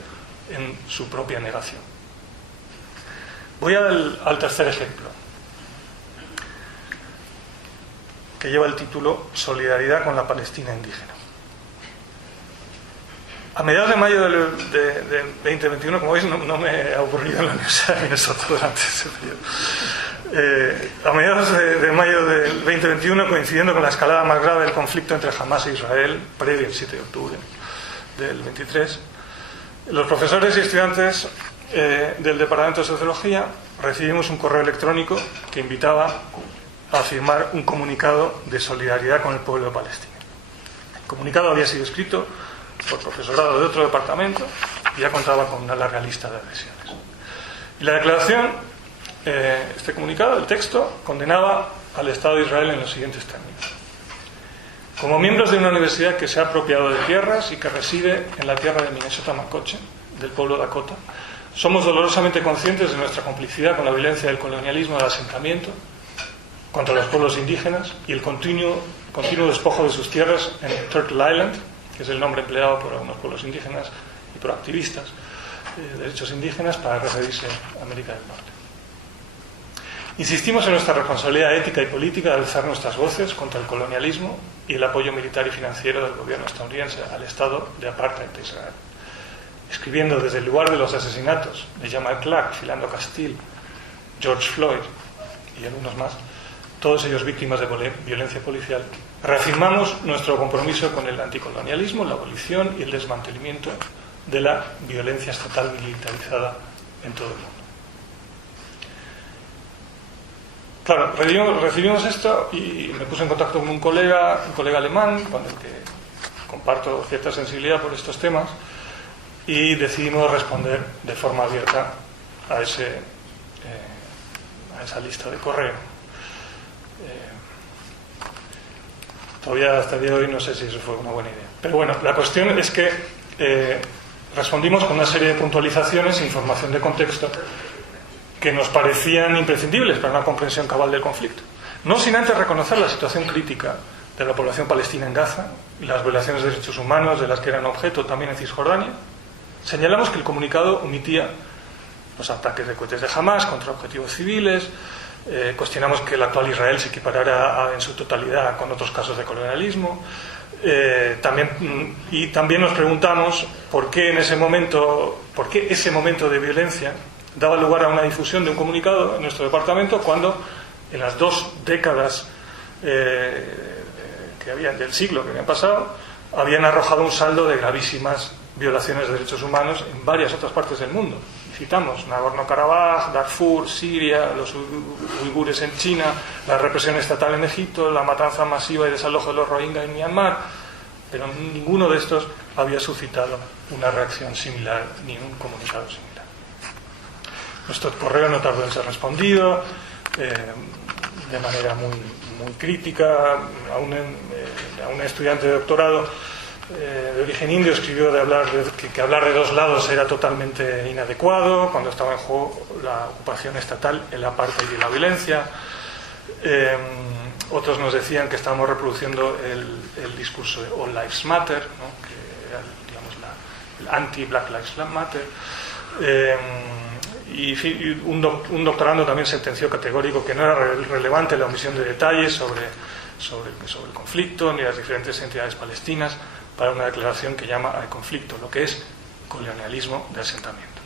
en su propia negación. Voy al tercer ejemplo, que lleva el título Solidaridad con la Palestina indígena. A mediados de mayo de 2021, como veis, no me he aburrido en la Universidad de Minnesota durante ese periodo. A mediados de mayo del 2021, coincidiendo con la escalada más grave del conflicto entre Hamas e Israel, previo al 7 de octubre del 23, los profesores y estudiantes del Departamento de Sociología recibimos un correo electrónico que invitaba a firmar un comunicado de solidaridad con el pueblo de Palestina. El comunicado había sido escrito por profesorado de otro departamento y ya contaba con una larga lista de adhesiones. Y la declaración, este comunicado, el texto, condenaba al Estado de Israel en los siguientes términos. Como miembros de una universidad que se ha apropiado de tierras y que reside en la tierra de Minnesota-Macoche, del pueblo Dakota, somos dolorosamente conscientes de nuestra complicidad con la violencia del colonialismo del asentamiento contra los pueblos indígenas y el continuo despojo de sus tierras en Turtle Island, que es el nombre empleado por algunos pueblos indígenas y por activistas de derechos indígenas para referirse a América del Norte. Insistimos en nuestra responsabilidad ética y política de alzar nuestras voces contra el colonialismo y el apoyo militar y financiero del gobierno estadounidense al Estado de apartheid de Israel. Escribiendo desde el lugar de los asesinatos de Jamal Clark, Philando Castile, George Floyd y algunos más, todos ellos víctimas de violencia policial, reafirmamos nuestro compromiso con el anticolonialismo, la abolición y el desmantelamiento de la violencia estatal militarizada en todo el mundo. Claro, recibimos esto y me puse en contacto con un colega alemán, con el que comparto cierta sensibilidad por estos temas, y decidimos responder de forma abierta a esa lista de correo. Todavía hasta el día de hoy no sé si eso fue una buena idea. Pero bueno, la cuestión es que respondimos con una serie de puntualizaciones e información de contexto que nos parecían imprescindibles para una comprensión cabal del conflicto. No sin antes reconocer la situación crítica de la población palestina en Gaza y las violaciones de derechos humanos de las que eran objeto también en Cisjordania. Señalamos que el comunicado omitía los ataques de cohetes de Hamas contra objetivos civiles. Cuestionamos que el actual Israel se equiparara en su totalidad con otros casos de colonialismo. También nos preguntamos por qué ese momento de violencia daba lugar a una difusión de un comunicado en nuestro departamento cuando en las 2 décadas del siglo que habían pasado habían arrojado un saldo de gravísimas violaciones de derechos humanos en varias otras partes del mundo. Citamos Nagorno-Karabaj, Darfur, Siria, los uigures en China, la represión estatal en Egipto, la matanza masiva y desalojo de los Rohingya en Myanmar, pero ninguno de estos había suscitado una reacción similar ni un comunicado similar. Nuestro correo no tardó en ser respondido, de manera muy crítica. A un estudiante de doctorado de origen indio escribió que hablar de dos lados era totalmente inadecuado cuando estaba en juego la ocupación estatal, el apartheid y la violencia. Otros nos decían que estábamos reproduciendo el discurso de All Lives Matter, ¿no? Que era, digamos, el anti-Black Lives Matter. Y un doctorando también sentenció categórico que no era relevante la omisión de detalles sobre el conflicto ni las diferentes entidades palestinas para una declaración que llama al conflicto, lo que es colonialismo de asentamiento.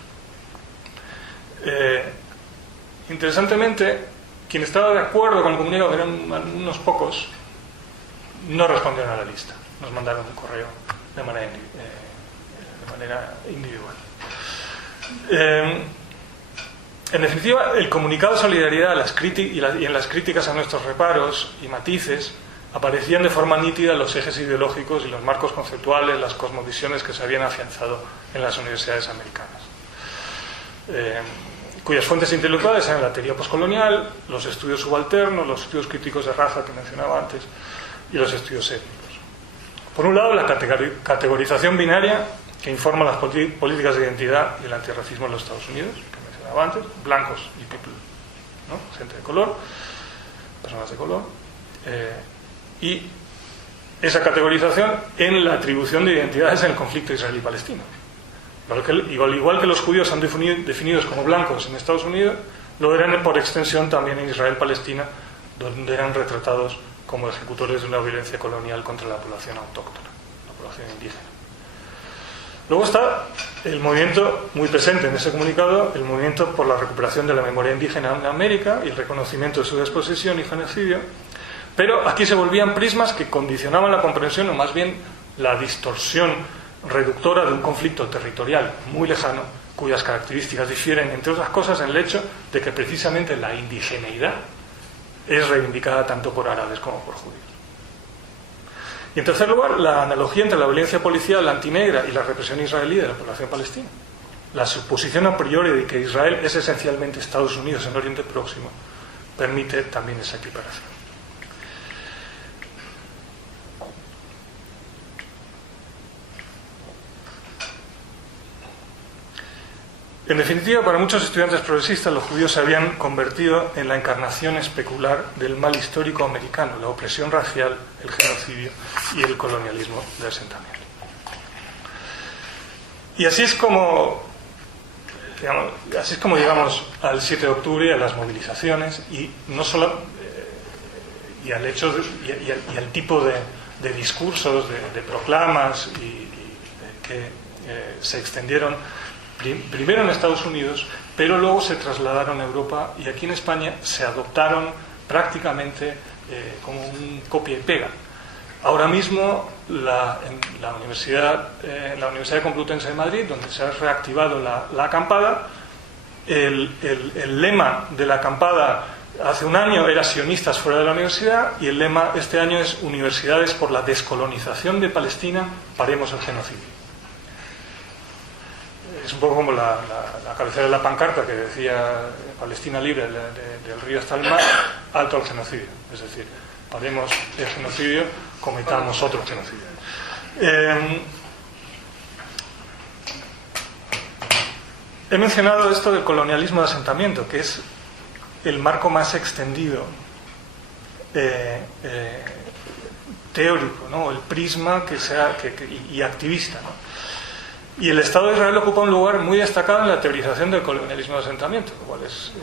Interesantemente, quien estaba de acuerdo con el comunicado, eran unos pocos, no respondieron a la lista, nos mandaron un correo de manera individual. En definitiva, el comunicado de solidaridad y en las críticas a nuestros reparos y matices aparecían de forma nítida los ejes ideológicos y los marcos conceptuales, las cosmovisiones que se habían afianzado en las universidades americanas, cuyas fuentes intelectuales eran la teoría postcolonial, los estudios subalternos, los estudios críticos de raza que mencionaba antes y los estudios étnicos. Por un lado, la categorización binaria que informa las políticas de identidad y el antirracismo en los Estados Unidos, que mencionaba antes, blancos y people, ¿no? Gente de color, personas de color, y esa categorización en la atribución de identidades en el conflicto israelí-palestino. Igual que los judíos son definidos como blancos en Estados Unidos, lo eran por extensión también en Israel-Palestina, donde eran retratados como ejecutores de una violencia colonial contra la población autóctona, la población indígena. Luego está el movimiento muy presente en ese comunicado, el movimiento por la recuperación de la memoria indígena en América y el reconocimiento de su desposesión y genocidio, pero aquí se volvían prismas que condicionaban la comprensión, o más bien la distorsión reductora de un conflicto territorial muy lejano, cuyas características difieren, entre otras cosas, en el hecho de que precisamente la indigeneidad es reivindicada tanto por árabes como por judíos. Y en tercer lugar, la analogía entre la violencia policial antinegra y la represión israelí de la población palestina. La suposición a priori de que Israel es esencialmente Estados Unidos en Oriente Próximo permite también esa equiparación. En definitiva, para muchos estudiantes progresistas, los judíos se habían convertido en la encarnación especular del mal histórico americano, la opresión racial, el genocidio y el colonialismo de asentamiento. Y así es como llegamos al 7 de octubre y a las movilizaciones, y no solo y al hecho y al tipo de discursos, de proclamas que se extendieron primero en Estados Unidos, pero luego se trasladaron a Europa, y aquí en España se adoptaron prácticamente como un copia y pega. Ahora mismo en la Universidad Complutense de Madrid, donde se ha reactivado la acampada, el lema de la acampada hace un año era sionistas fuera de la universidad, y el lema este año es universidades por la descolonización de Palestina, paremos el genocidio. Es un poco como la cabecera de la pancarta que decía Palestina libre del río hasta el mar, alto al genocidio. Es decir, paremos el genocidio, cometamos otro genocidio. He mencionado esto del colonialismo de asentamiento, que es el marco más extendido teórico, ¿no? El prisma y activista, ¿no? Y el Estado de Israel ocupa un lugar muy destacado en la teorización del colonialismo de asentamiento, lo cual es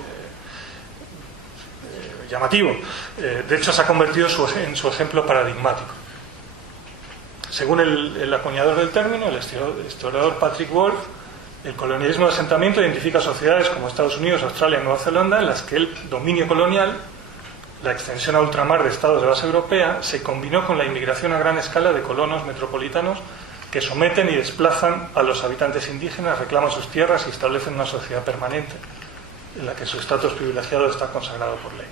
llamativo. De hecho, se ha convertido en su ejemplo paradigmático. Según el acuñador del término, el historiador Patrick Wolf, el colonialismo de asentamiento identifica sociedades como Estados Unidos, Australia y Nueva Zelanda, en las que el dominio colonial, la extensión a ultramar de estados de base europea, se combinó con la inmigración a gran escala de colonos metropolitanos que someten y desplazan a los habitantes indígenas, reclaman sus tierras y establecen una sociedad permanente en la que su estatus privilegiado está consagrado por ley.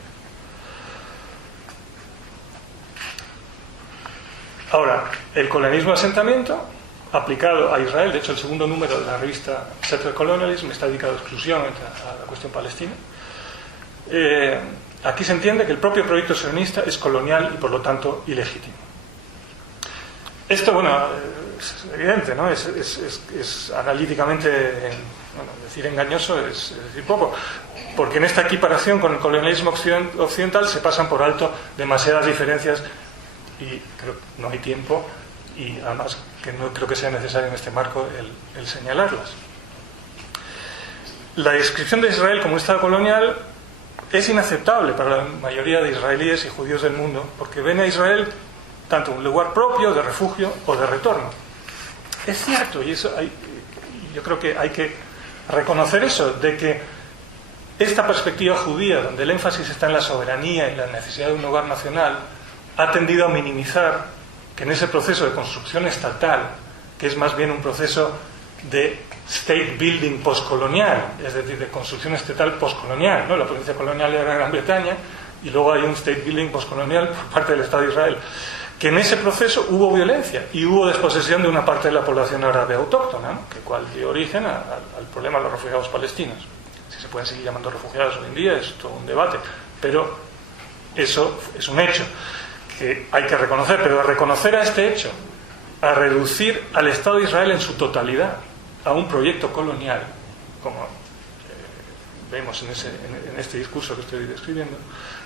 Ahora, el colonialismo de asentamiento aplicado a Israel, de hecho el segundo número de la revista Settler Colonialism está dedicado exclusivamente a la cuestión palestina, Aquí se entiende que el propio proyecto sionista es colonial y por lo tanto ilegítimo. Esto, bueno, es evidente, ¿no? Es analíticamente, bueno, decir engañoso es decir poco, porque en esta equiparación con el colonialismo occidental se pasan por alto demasiadas diferencias y creo que no hay tiempo y además que no creo que sea necesario en este marco el señalarlas. La descripción de Israel como un Estado colonial es inaceptable para la mayoría de israelíes y judíos del mundo, porque ven a Israel tanto un lugar propio, de refugio o de retorno. Es cierto, y eso yo creo que hay que reconocer eso, de que esta perspectiva judía, donde el énfasis está en la soberanía y la necesidad de un hogar nacional, ha tendido a minimizar que en ese proceso de construcción estatal, que es más bien un proceso de state building postcolonial, es decir, de construcción estatal postcolonial, ¿no? La potencia colonial era Gran Bretaña y luego hay un state building postcolonial por parte del Estado de Israel, que en ese proceso hubo violencia y hubo desposesión de una parte de la población árabe autóctona, ¿no? Que cual dio origen al problema de los refugiados palestinos. Si se pueden seguir llamando refugiados hoy en día es todo un debate, pero eso es un hecho que hay que reconocer, pero de reconocer a este hecho a reducir al Estado de Israel en su totalidad a un proyecto colonial, como vemos en este discurso que estoy describiendo,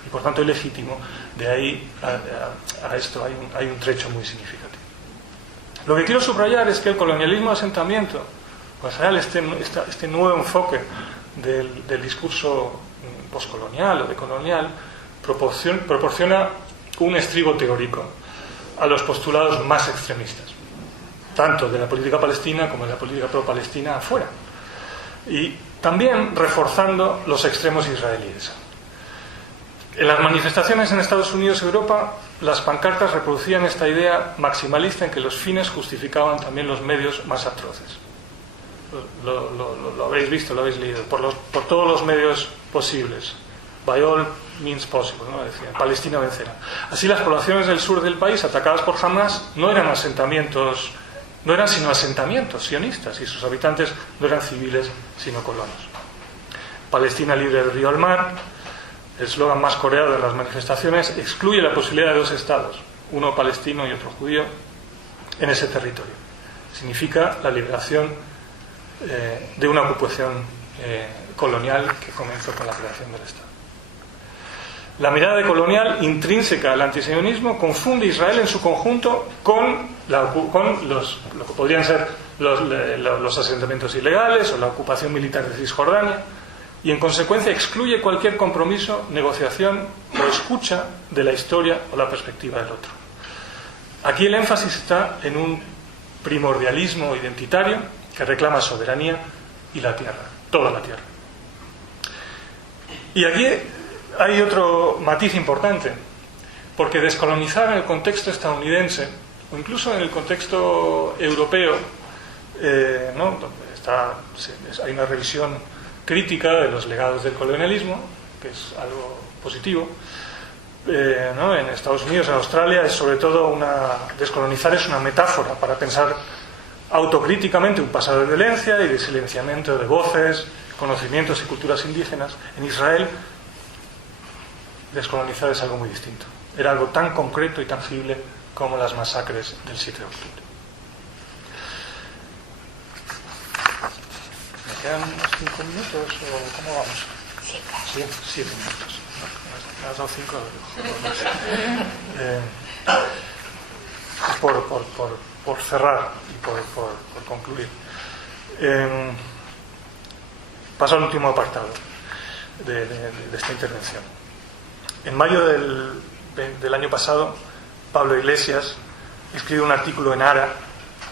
y por tanto ilegítimo, de ahí a esto hay un trecho muy significativo. Lo que quiero subrayar es que el colonialismo de asentamiento, en general este nuevo enfoque del discurso postcolonial o decolonial, proporciona un estribo teórico a los postulados más extremistas, tanto de la política palestina como de la política pro-palestina afuera, y también reforzando los extremos israelíes. En las manifestaciones en Estados Unidos y Europa, las pancartas reproducían esta idea maximalista en que los fines justificaban también los medios más atroces. Lo habéis visto, lo habéis leído, por todos los medios posibles. By all means possible, ¿no? Decía, Palestina vencerá. Así, las poblaciones del sur del país atacadas por Hamas no eran sino asentamientos sionistas, y sus habitantes no eran civiles sino colonos. Palestina libre del río al mar, el eslogan más coreado de las manifestaciones, excluye la posibilidad de dos estados, uno palestino y otro judío, en ese territorio. Significa la liberación de una ocupación colonial que comenzó con la creación del Estado. La mirada de colonial intrínseca al antisionismo confunde Israel en su conjunto con lo que podrían ser los asentamientos ilegales o la ocupación militar de Cisjordania, y en consecuencia excluye cualquier compromiso, negociación o escucha de la historia o la perspectiva del otro. Aquí el énfasis está en un primordialismo identitario que reclama soberanía y la tierra, toda la tierra. Y aquí hay otro matiz importante, porque descolonizar en el contexto estadounidense, o incluso en el contexto europeo, ¿no? Donde hay una revisión crítica de los legados del colonialismo, que es algo positivo, ¿no? En Estados Unidos, en Australia, es sobre todo descolonizar es una metáfora para pensar autocríticamente un pasado de violencia y de silenciamiento de voces, conocimientos y culturas indígenas. En Israel, descolonizar es algo muy distinto. Era algo tan concreto y tangible como las masacres del 7 de octubre. ¿Me quedan unos 5 minutos o cómo vamos? 7 minutos. Me has dado 5. Por cerrar y por concluir. Paso al último apartado de esta intervención. En mayo del año pasado, Pablo Iglesias escribe un artículo en Ara,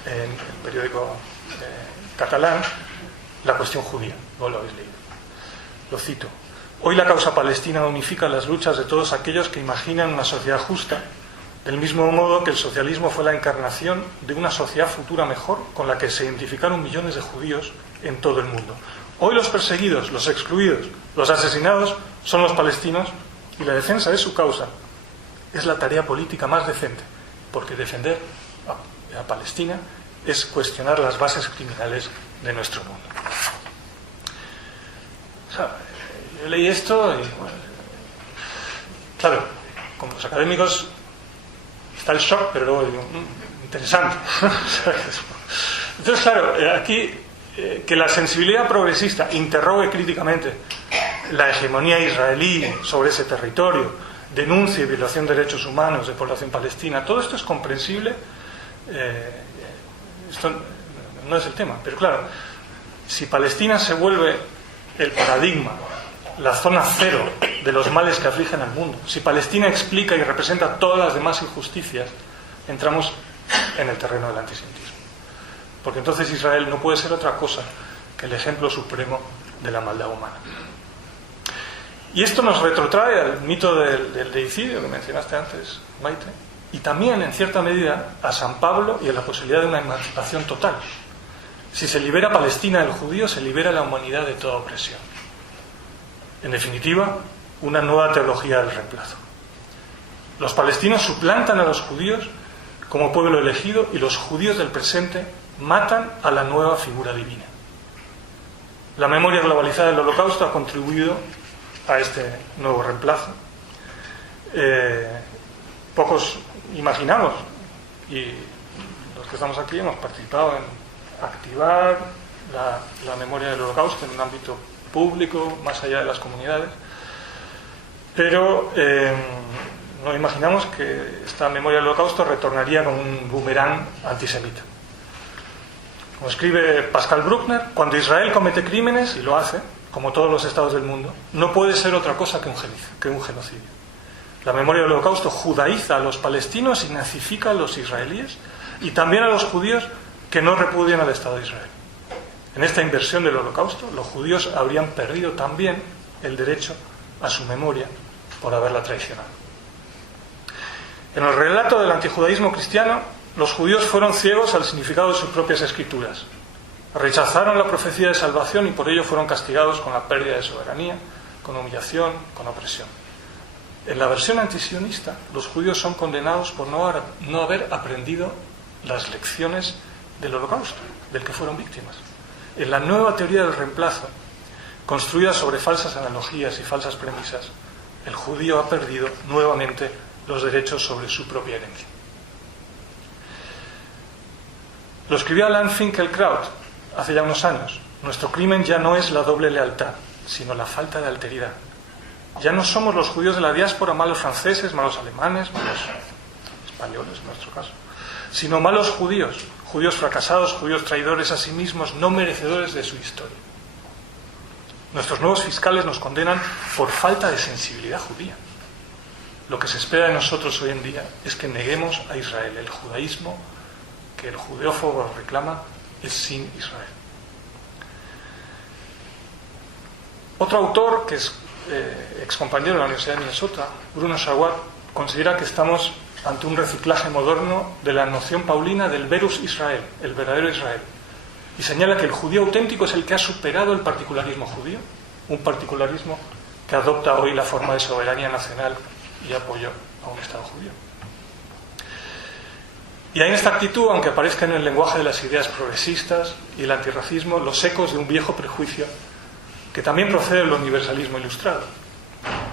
en el periódico catalán, La cuestión judía. No lo habéis leído. Lo cito. Hoy la causa palestina unifica las luchas de todos aquellos que imaginan una sociedad justa, del mismo modo que el socialismo fue la encarnación de una sociedad futura mejor con la que se identificaron millones de judíos en todo el mundo. Hoy los perseguidos, los excluidos, los asesinados son los palestinos, y la defensa de su causa es la tarea política más decente, porque defender a Palestina es cuestionar las bases criminales de nuestro mundo. O sea, yo leí esto y bueno, Claro, como los académicos está el shock, pero luego digo, interesante. Entonces, claro, aquí que la sensibilidad progresista interrogue críticamente la hegemonía israelí sobre ese territorio, denuncie violación de derechos humanos de población palestina, todo esto es comprensible. Esto no es el tema, pero claro, si Palestina se vuelve el paradigma, la zona cero de los males que afligen al mundo, si Palestina explica y representa todas las demás injusticias, entramos en el terreno del antisemitismo. Porque entonces Israel no puede ser otra cosa que el ejemplo supremo de la maldad humana. Y esto nos retrotrae al mito del deicidio que mencionaste antes, Maite, y también, en cierta medida, a San Pablo y a la posibilidad de una emancipación total. Si se libera Palestina del judío, se libera la humanidad de toda opresión. En definitiva, una nueva teología del reemplazo. Los palestinos suplantan a los judíos como pueblo elegido y los judíos del presente matan a la nueva figura divina. La memoria globalizada del Holocausto ha contribuido a este nuevo reemplazo. Pocos imaginamos, y los que estamos aquí hemos participado en activar la memoria del Holocausto en un ámbito público, más allá de las comunidades, pero no imaginamos que esta memoria del Holocausto retornaría con un boomerang antisemita. Como escribe Pascal Bruckner, cuando Israel comete crímenes, y lo hace, como todos los estados del mundo, no puede ser otra cosa que un genocidio. La memoria del Holocausto judaiza a los palestinos y nazifica a los israelíes y también a los judíos que no repudian al Estado de Israel. En esta inversión del Holocausto, los judíos habrían perdido también el derecho a su memoria por haberla traicionado. En el relato del antijudaísmo cristiano, los judíos fueron ciegos al significado de sus propias escrituras. Rechazaron la profecía de salvación y por ello fueron castigados con la pérdida de soberanía, con humillación, con opresión. En la versión antisionista, los judíos son condenados por no haber aprendido las lecciones del Holocausto, del que fueron víctimas. En la nueva teoría del reemplazo, construida sobre falsas analogías y falsas premisas, el judío ha perdido nuevamente los derechos sobre su propia herencia. Lo escribió Alan Finkielkraut hace ya unos años. Nuestro crimen ya no es la doble lealtad, sino la falta de alteridad. Ya no somos los judíos de la diáspora malos franceses, malos alemanes, malos españoles en nuestro caso, sino malos judíos, judíos fracasados, judíos traidores a sí mismos, no merecedores de su historia. Nuestros nuevos fiscales nos condenan por falta de sensibilidad judía. Lo que se espera de nosotros hoy en día es que neguemos a Israel. El judaísmo que el judeófobo reclama es sin Israel. Otro autor, que es excompañero de la Universidad de Minnesota, Bruno Shawat, considera que estamos ante un reciclaje moderno de la noción paulina del verus Israel, el verdadero Israel, y señala que el judío auténtico es el que ha superado el particularismo judío, un particularismo que adopta hoy la forma de soberanía nacional y apoyo a un Estado judío. Y hay en esta actitud, aunque aparezca en el lenguaje de las ideas progresistas y el antirracismo, los ecos de un viejo prejuicio que también procede del universalismo ilustrado.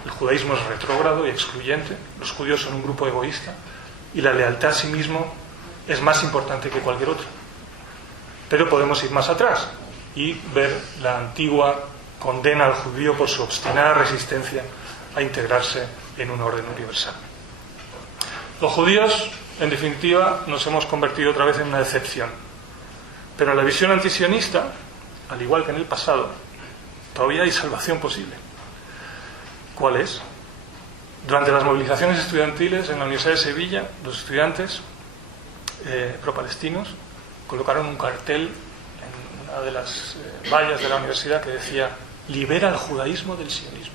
El judaísmo es retrógrado y excluyente, los judíos son un grupo egoísta y la lealtad a sí mismo es más importante que cualquier otra. Pero podemos ir más atrás y ver la antigua condena al judío por su obstinada resistencia a integrarse en un orden universal. Los judíos, en definitiva, nos hemos convertido otra vez en una decepción. Pero en la visión antisionista, al igual que en el pasado, todavía hay salvación posible. ¿Cuál es? Durante las movilizaciones estudiantiles en la Universidad de Sevilla, los estudiantes pro-palestinos colocaron un cartel en una de las vallas de la universidad que decía: libera el judaísmo del sionismo.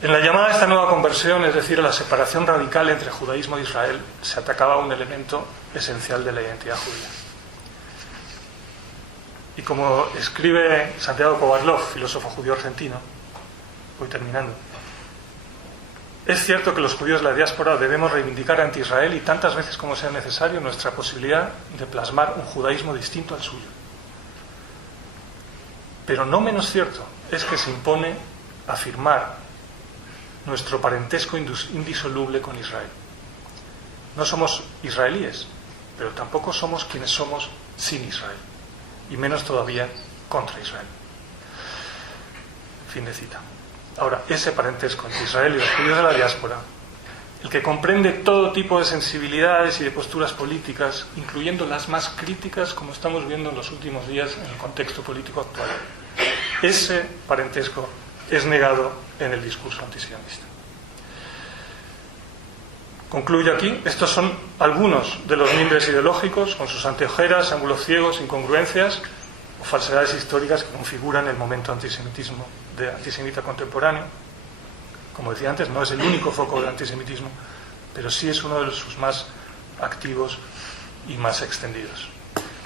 En la llamada a esta nueva conversión, es decir, a la separación radical entre judaísmo e Israel, se atacaba un elemento esencial de la identidad judía. Y como escribe Santiago Kovarlov, filósofo judío argentino, voy terminando, es cierto que los judíos de la diáspora debemos reivindicar ante Israel y tantas veces como sea necesario nuestra posibilidad de plasmar un judaísmo distinto al suyo. Pero no menos cierto es que se impone afirmar nuestro parentesco indisoluble con Israel. No somos israelíes, pero tampoco somos quienes somos sin Israel, y menos todavía contra Israel. Fin de cita. Ahora, ese parentesco entre Israel y los judíos de la diáspora, el que comprende todo tipo de sensibilidades y de posturas políticas, incluyendo las más críticas, como estamos viendo en los últimos días en el contexto político actual, ese parentesco es negado en el discurso antisionista. Concluyo aquí. Estos son algunos de los mimbres ideológicos, con sus anteojeras, ángulos ciegos, incongruencias o falsedades históricas que configuran el momento antisemita contemporáneo. Como decía antes, no es el único foco del antisemitismo, pero sí es uno de sus más activos y más extendidos.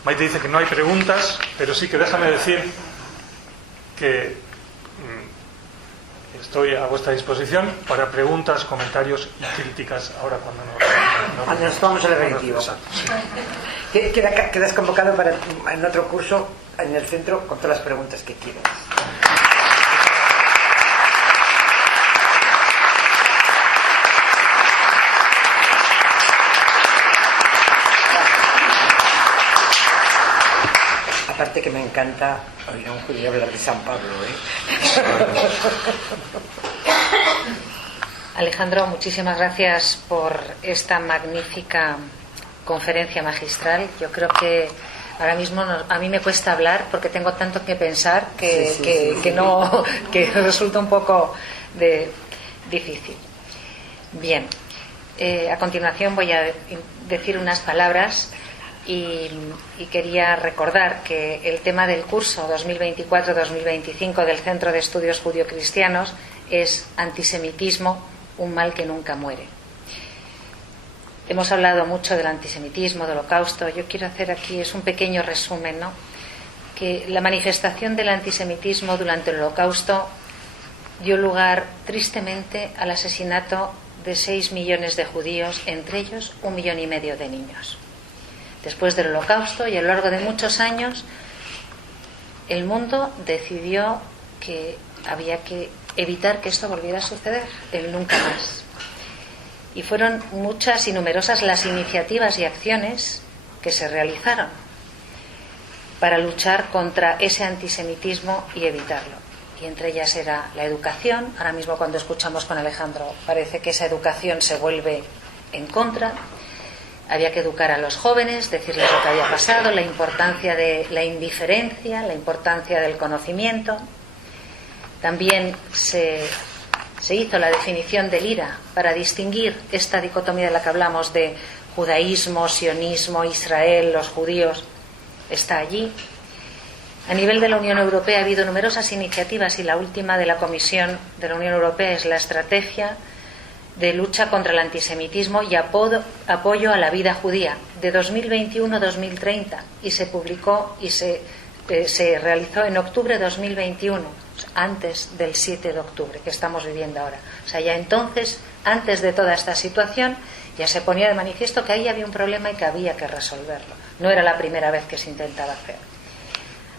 Maite dice que no hay preguntas, pero sí que déjame decir que estoy a vuestra disposición para preguntas, comentarios y críticas ahora cuando nos tomamos el aperitivo. Quedas convocado para en otro curso en el centro con todas las preguntas que quieras. Aparte que me encanta oír a un judío hablar de San Pablo, Alejandro, muchísimas gracias por esta magnífica conferencia magistral. Yo creo que ahora mismo a mí me cuesta hablar porque tengo tanto que pensar que resulta un poco difícil. Bien, a continuación voy a decir unas palabras. Y quería recordar que el tema del curso 2024-2025 del Centro de Estudios Judio-Cristianos es antisemitismo, un mal que nunca muere. Hemos hablado mucho del antisemitismo, del Holocausto. Yo quiero hacer aquí un pequeño resumen, ¿no? Que la manifestación del antisemitismo durante el Holocausto dio lugar tristemente al asesinato de 6 millones de judíos, entre ellos 1,5 millones de niños. Después del Holocausto y a lo largo de muchos años, el mundo decidió que había que evitar que esto volviera a suceder, el nunca más. Y fueron muchas y numerosas las iniciativas y acciones que se realizaron para luchar contra ese antisemitismo y evitarlo. Y entre ellas era la educación. Ahora mismo cuando escuchamos con Alejandro parece que esa educación se vuelve en contra. Había que educar a los jóvenes, decirles lo que había pasado, la importancia de la indiferencia, la importancia del conocimiento. También se hizo la definición del IRA para distinguir esta dicotomía de la que hablamos de judaísmo, sionismo, Israel, los judíos. Está allí. A nivel de la Unión Europea ha habido numerosas iniciativas y la última de la Comisión de la Unión Europea es la estrategia de lucha contra el antisemitismo y apoyo a la vida judía de 2021-2030 y se publicó y se realizó en octubre de 2021, antes del 7 de octubre que estamos viviendo ahora. O sea, ya entonces, antes de toda esta situación, ya se ponía de manifiesto que ahí había un problema y que había que resolverlo. No era la primera vez que se intentaba hacer.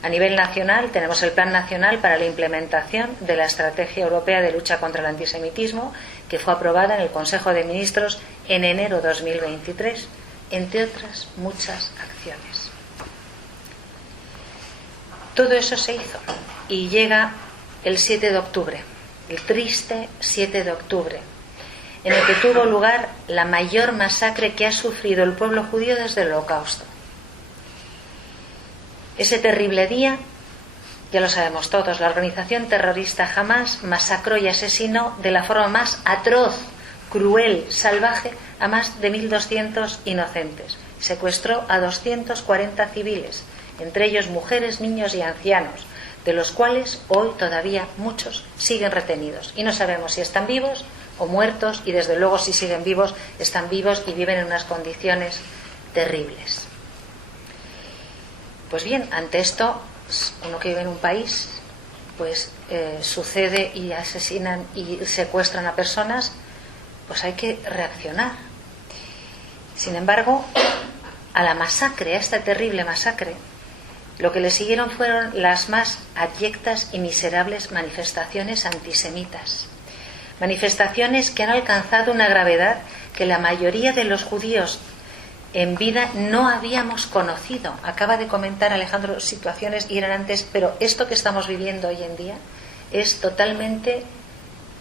A nivel nacional tenemos el Plan Nacional para la Implementación de la Estrategia Europea de Lucha contra el Antisemitismo, que fue aprobada en el Consejo de Ministros en enero de 2023, entre otras muchas acciones. Todo eso se hizo y llega el 7 de octubre, el triste 7 de octubre, en el que tuvo lugar la mayor masacre que ha sufrido el pueblo judío desde el Holocausto. Ese terrible día, ya lo sabemos todos, la organización terrorista Hamás masacró y asesinó de la forma más atroz, cruel, salvaje a más de 1.200 inocentes. Secuestró a 240 civiles, entre ellos mujeres, niños y ancianos, de los cuales hoy todavía muchos siguen retenidos. Y no sabemos si están vivos o muertos, y desde luego si siguen vivos, están vivos y viven en unas condiciones terribles. Pues bien, ante esto, uno que vive en un país, pues sucede y asesinan y secuestran a personas, pues hay que reaccionar. Sin embargo, a la masacre, a esta terrible masacre, lo que le siguieron fueron las más abyectas y miserables manifestaciones antisemitas. manifestaciones que han alcanzado una gravedad que la mayoría de los judíos en vida no habíamos conocido. Acaba de comentar Alejandro situaciones hilarantes, pero esto que estamos viviendo hoy en día es totalmente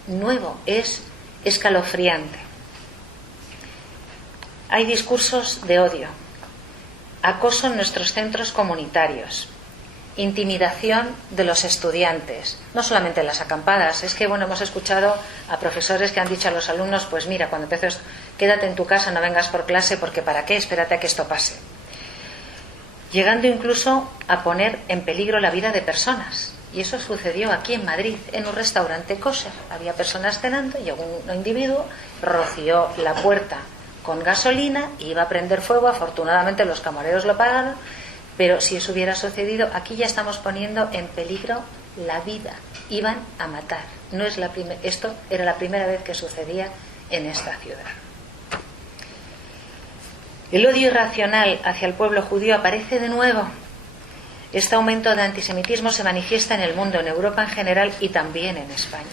nuevo, es escalofriante. Hay discursos de odio, acoso en nuestros centros comunitarios, intimidación de los estudiantes, no solamente en las acampadas. Es que hemos escuchado a profesores que han dicho a los alumnos, pues mira, cuando empieces, quédate en tu casa, no vengas por clase, porque ¿para qué? Espérate a que esto pase. Llegando incluso a poner en peligro la vida de personas. Y eso sucedió aquí en Madrid, en un restaurante kosher. Había personas cenando, llegó un individuo, roció la puerta con gasolina y iba a prender fuego. Afortunadamente los camareros lo pagaron, pero si eso hubiera sucedido, aquí ya estamos poniendo en peligro la vida. Iban a matar. Esto era la primera vez que sucedía en esta ciudad. El odio irracional hacia el pueblo judío aparece de nuevo. Este aumento de antisemitismo se manifiesta en el mundo, en Europa en general y también en España.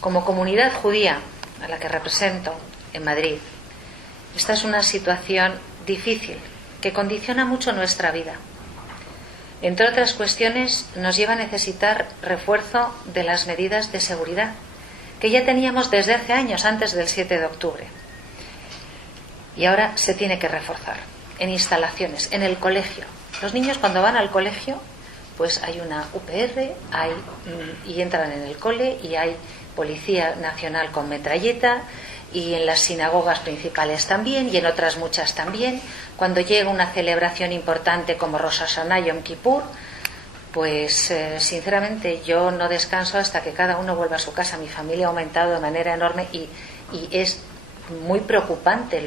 Como comunidad judía, a la que represento en Madrid, esta es una situación difícil que condiciona mucho nuestra vida. Entre otras cuestiones, nos lleva a necesitar refuerzo de las medidas de seguridad que ya teníamos desde hace años, antes del 7 de octubre. Y ahora se tiene que reforzar en instalaciones, en el colegio. Los niños cuando van al colegio, pues hay una UPR, y entran en el cole y hay Policía Nacional con metralleta, y en las sinagogas principales también, y en otras muchas también. Cuando llega una celebración importante como Rosh Hashanah, Yom Kippur, pues sinceramente yo no descanso hasta que cada uno vuelva a su casa. Mi familia ha aumentado de manera enorme y es muy preocupante,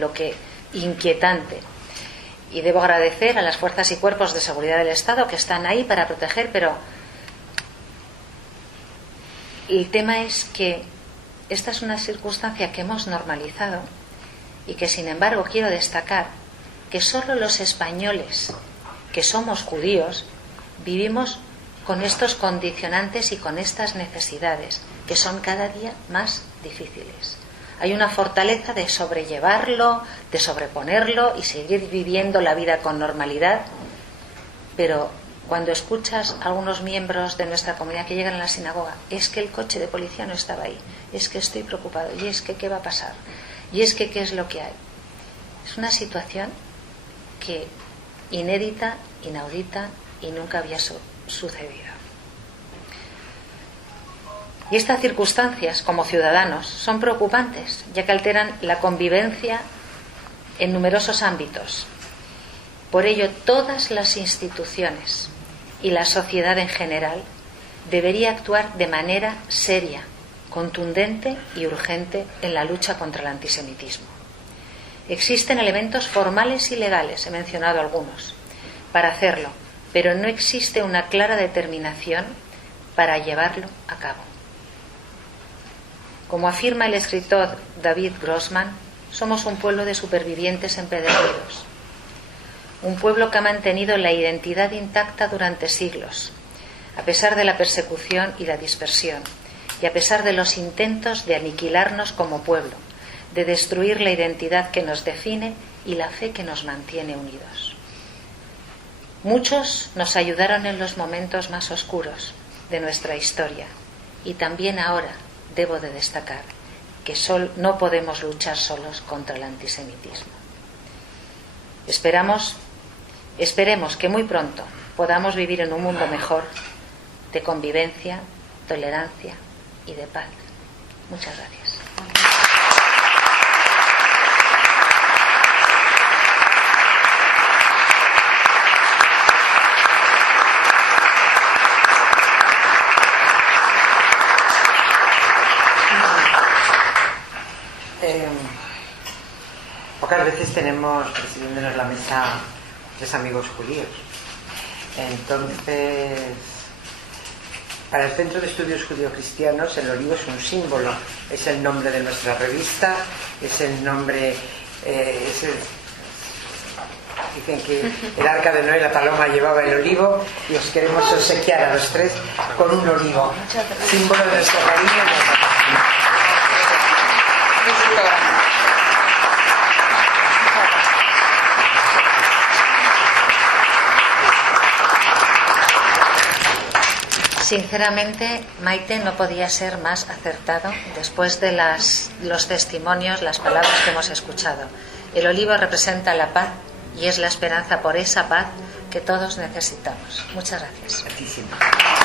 inquietante. Y debo agradecer a las fuerzas y cuerpos de seguridad del Estado que están ahí para proteger, pero el tema es que esta es una circunstancia que hemos normalizado y que, sin embargo, quiero destacar que solo los españoles que somos judíos vivimos con estos condicionantes y con estas necesidades que son cada día más difíciles. Hay una fortaleza de sobrellevarlo, de sobreponerlo y seguir viviendo la vida con normalidad, pero cuando escuchas a algunos miembros de nuestra comunidad que llegan a la sinagoga, es que el coche de policía no estaba ahí, es que estoy preocupado, y es que qué va a pasar, y es que qué es lo que hay. Es una situación que inédita, inaudita y nunca había sucedido. Y estas circunstancias, como ciudadanos, son preocupantes, ya que alteran la convivencia en numerosos ámbitos. Por ello, todas las instituciones y la sociedad en general debería actuar de manera seria, contundente y urgente en la lucha contra el antisemitismo. Existen elementos formales y legales, he mencionado algunos, para hacerlo, pero no existe una clara determinación para llevarlo a cabo. Como afirma el escritor David Grossman, somos un pueblo de supervivientes empedernidos, un pueblo que ha mantenido la identidad intacta durante siglos, a pesar de la persecución y la dispersión, y a pesar de los intentos de aniquilarnos como pueblo, de destruir la identidad que nos define y la fe que nos mantiene unidos. Muchos nos ayudaron en los momentos más oscuros de nuestra historia, y también ahora debo de destacar que no podemos luchar solos contra el antisemitismo. Esperemos que muy pronto podamos vivir en un mundo mejor, de convivencia, tolerancia y de paz. Muchas gracias. Pocas veces tenemos presidiéndonos la mesa tres amigos judíos. Entonces, para el Centro de Estudios Judío-Cristianos, el olivo es un símbolo, es el nombre de nuestra revista, es el nombre, Dicen que el arca de Noé, la paloma, llevaba el olivo y os queremos obsequiar a los tres con un olivo, símbolo de nuestro cariño y nuestra pasión. Sinceramente, Maite no podía ser más acertado después de los testimonios, las palabras que hemos escuchado. El olivo representa la paz y es la esperanza por esa paz que todos necesitamos. Muchas gracias. Gracias.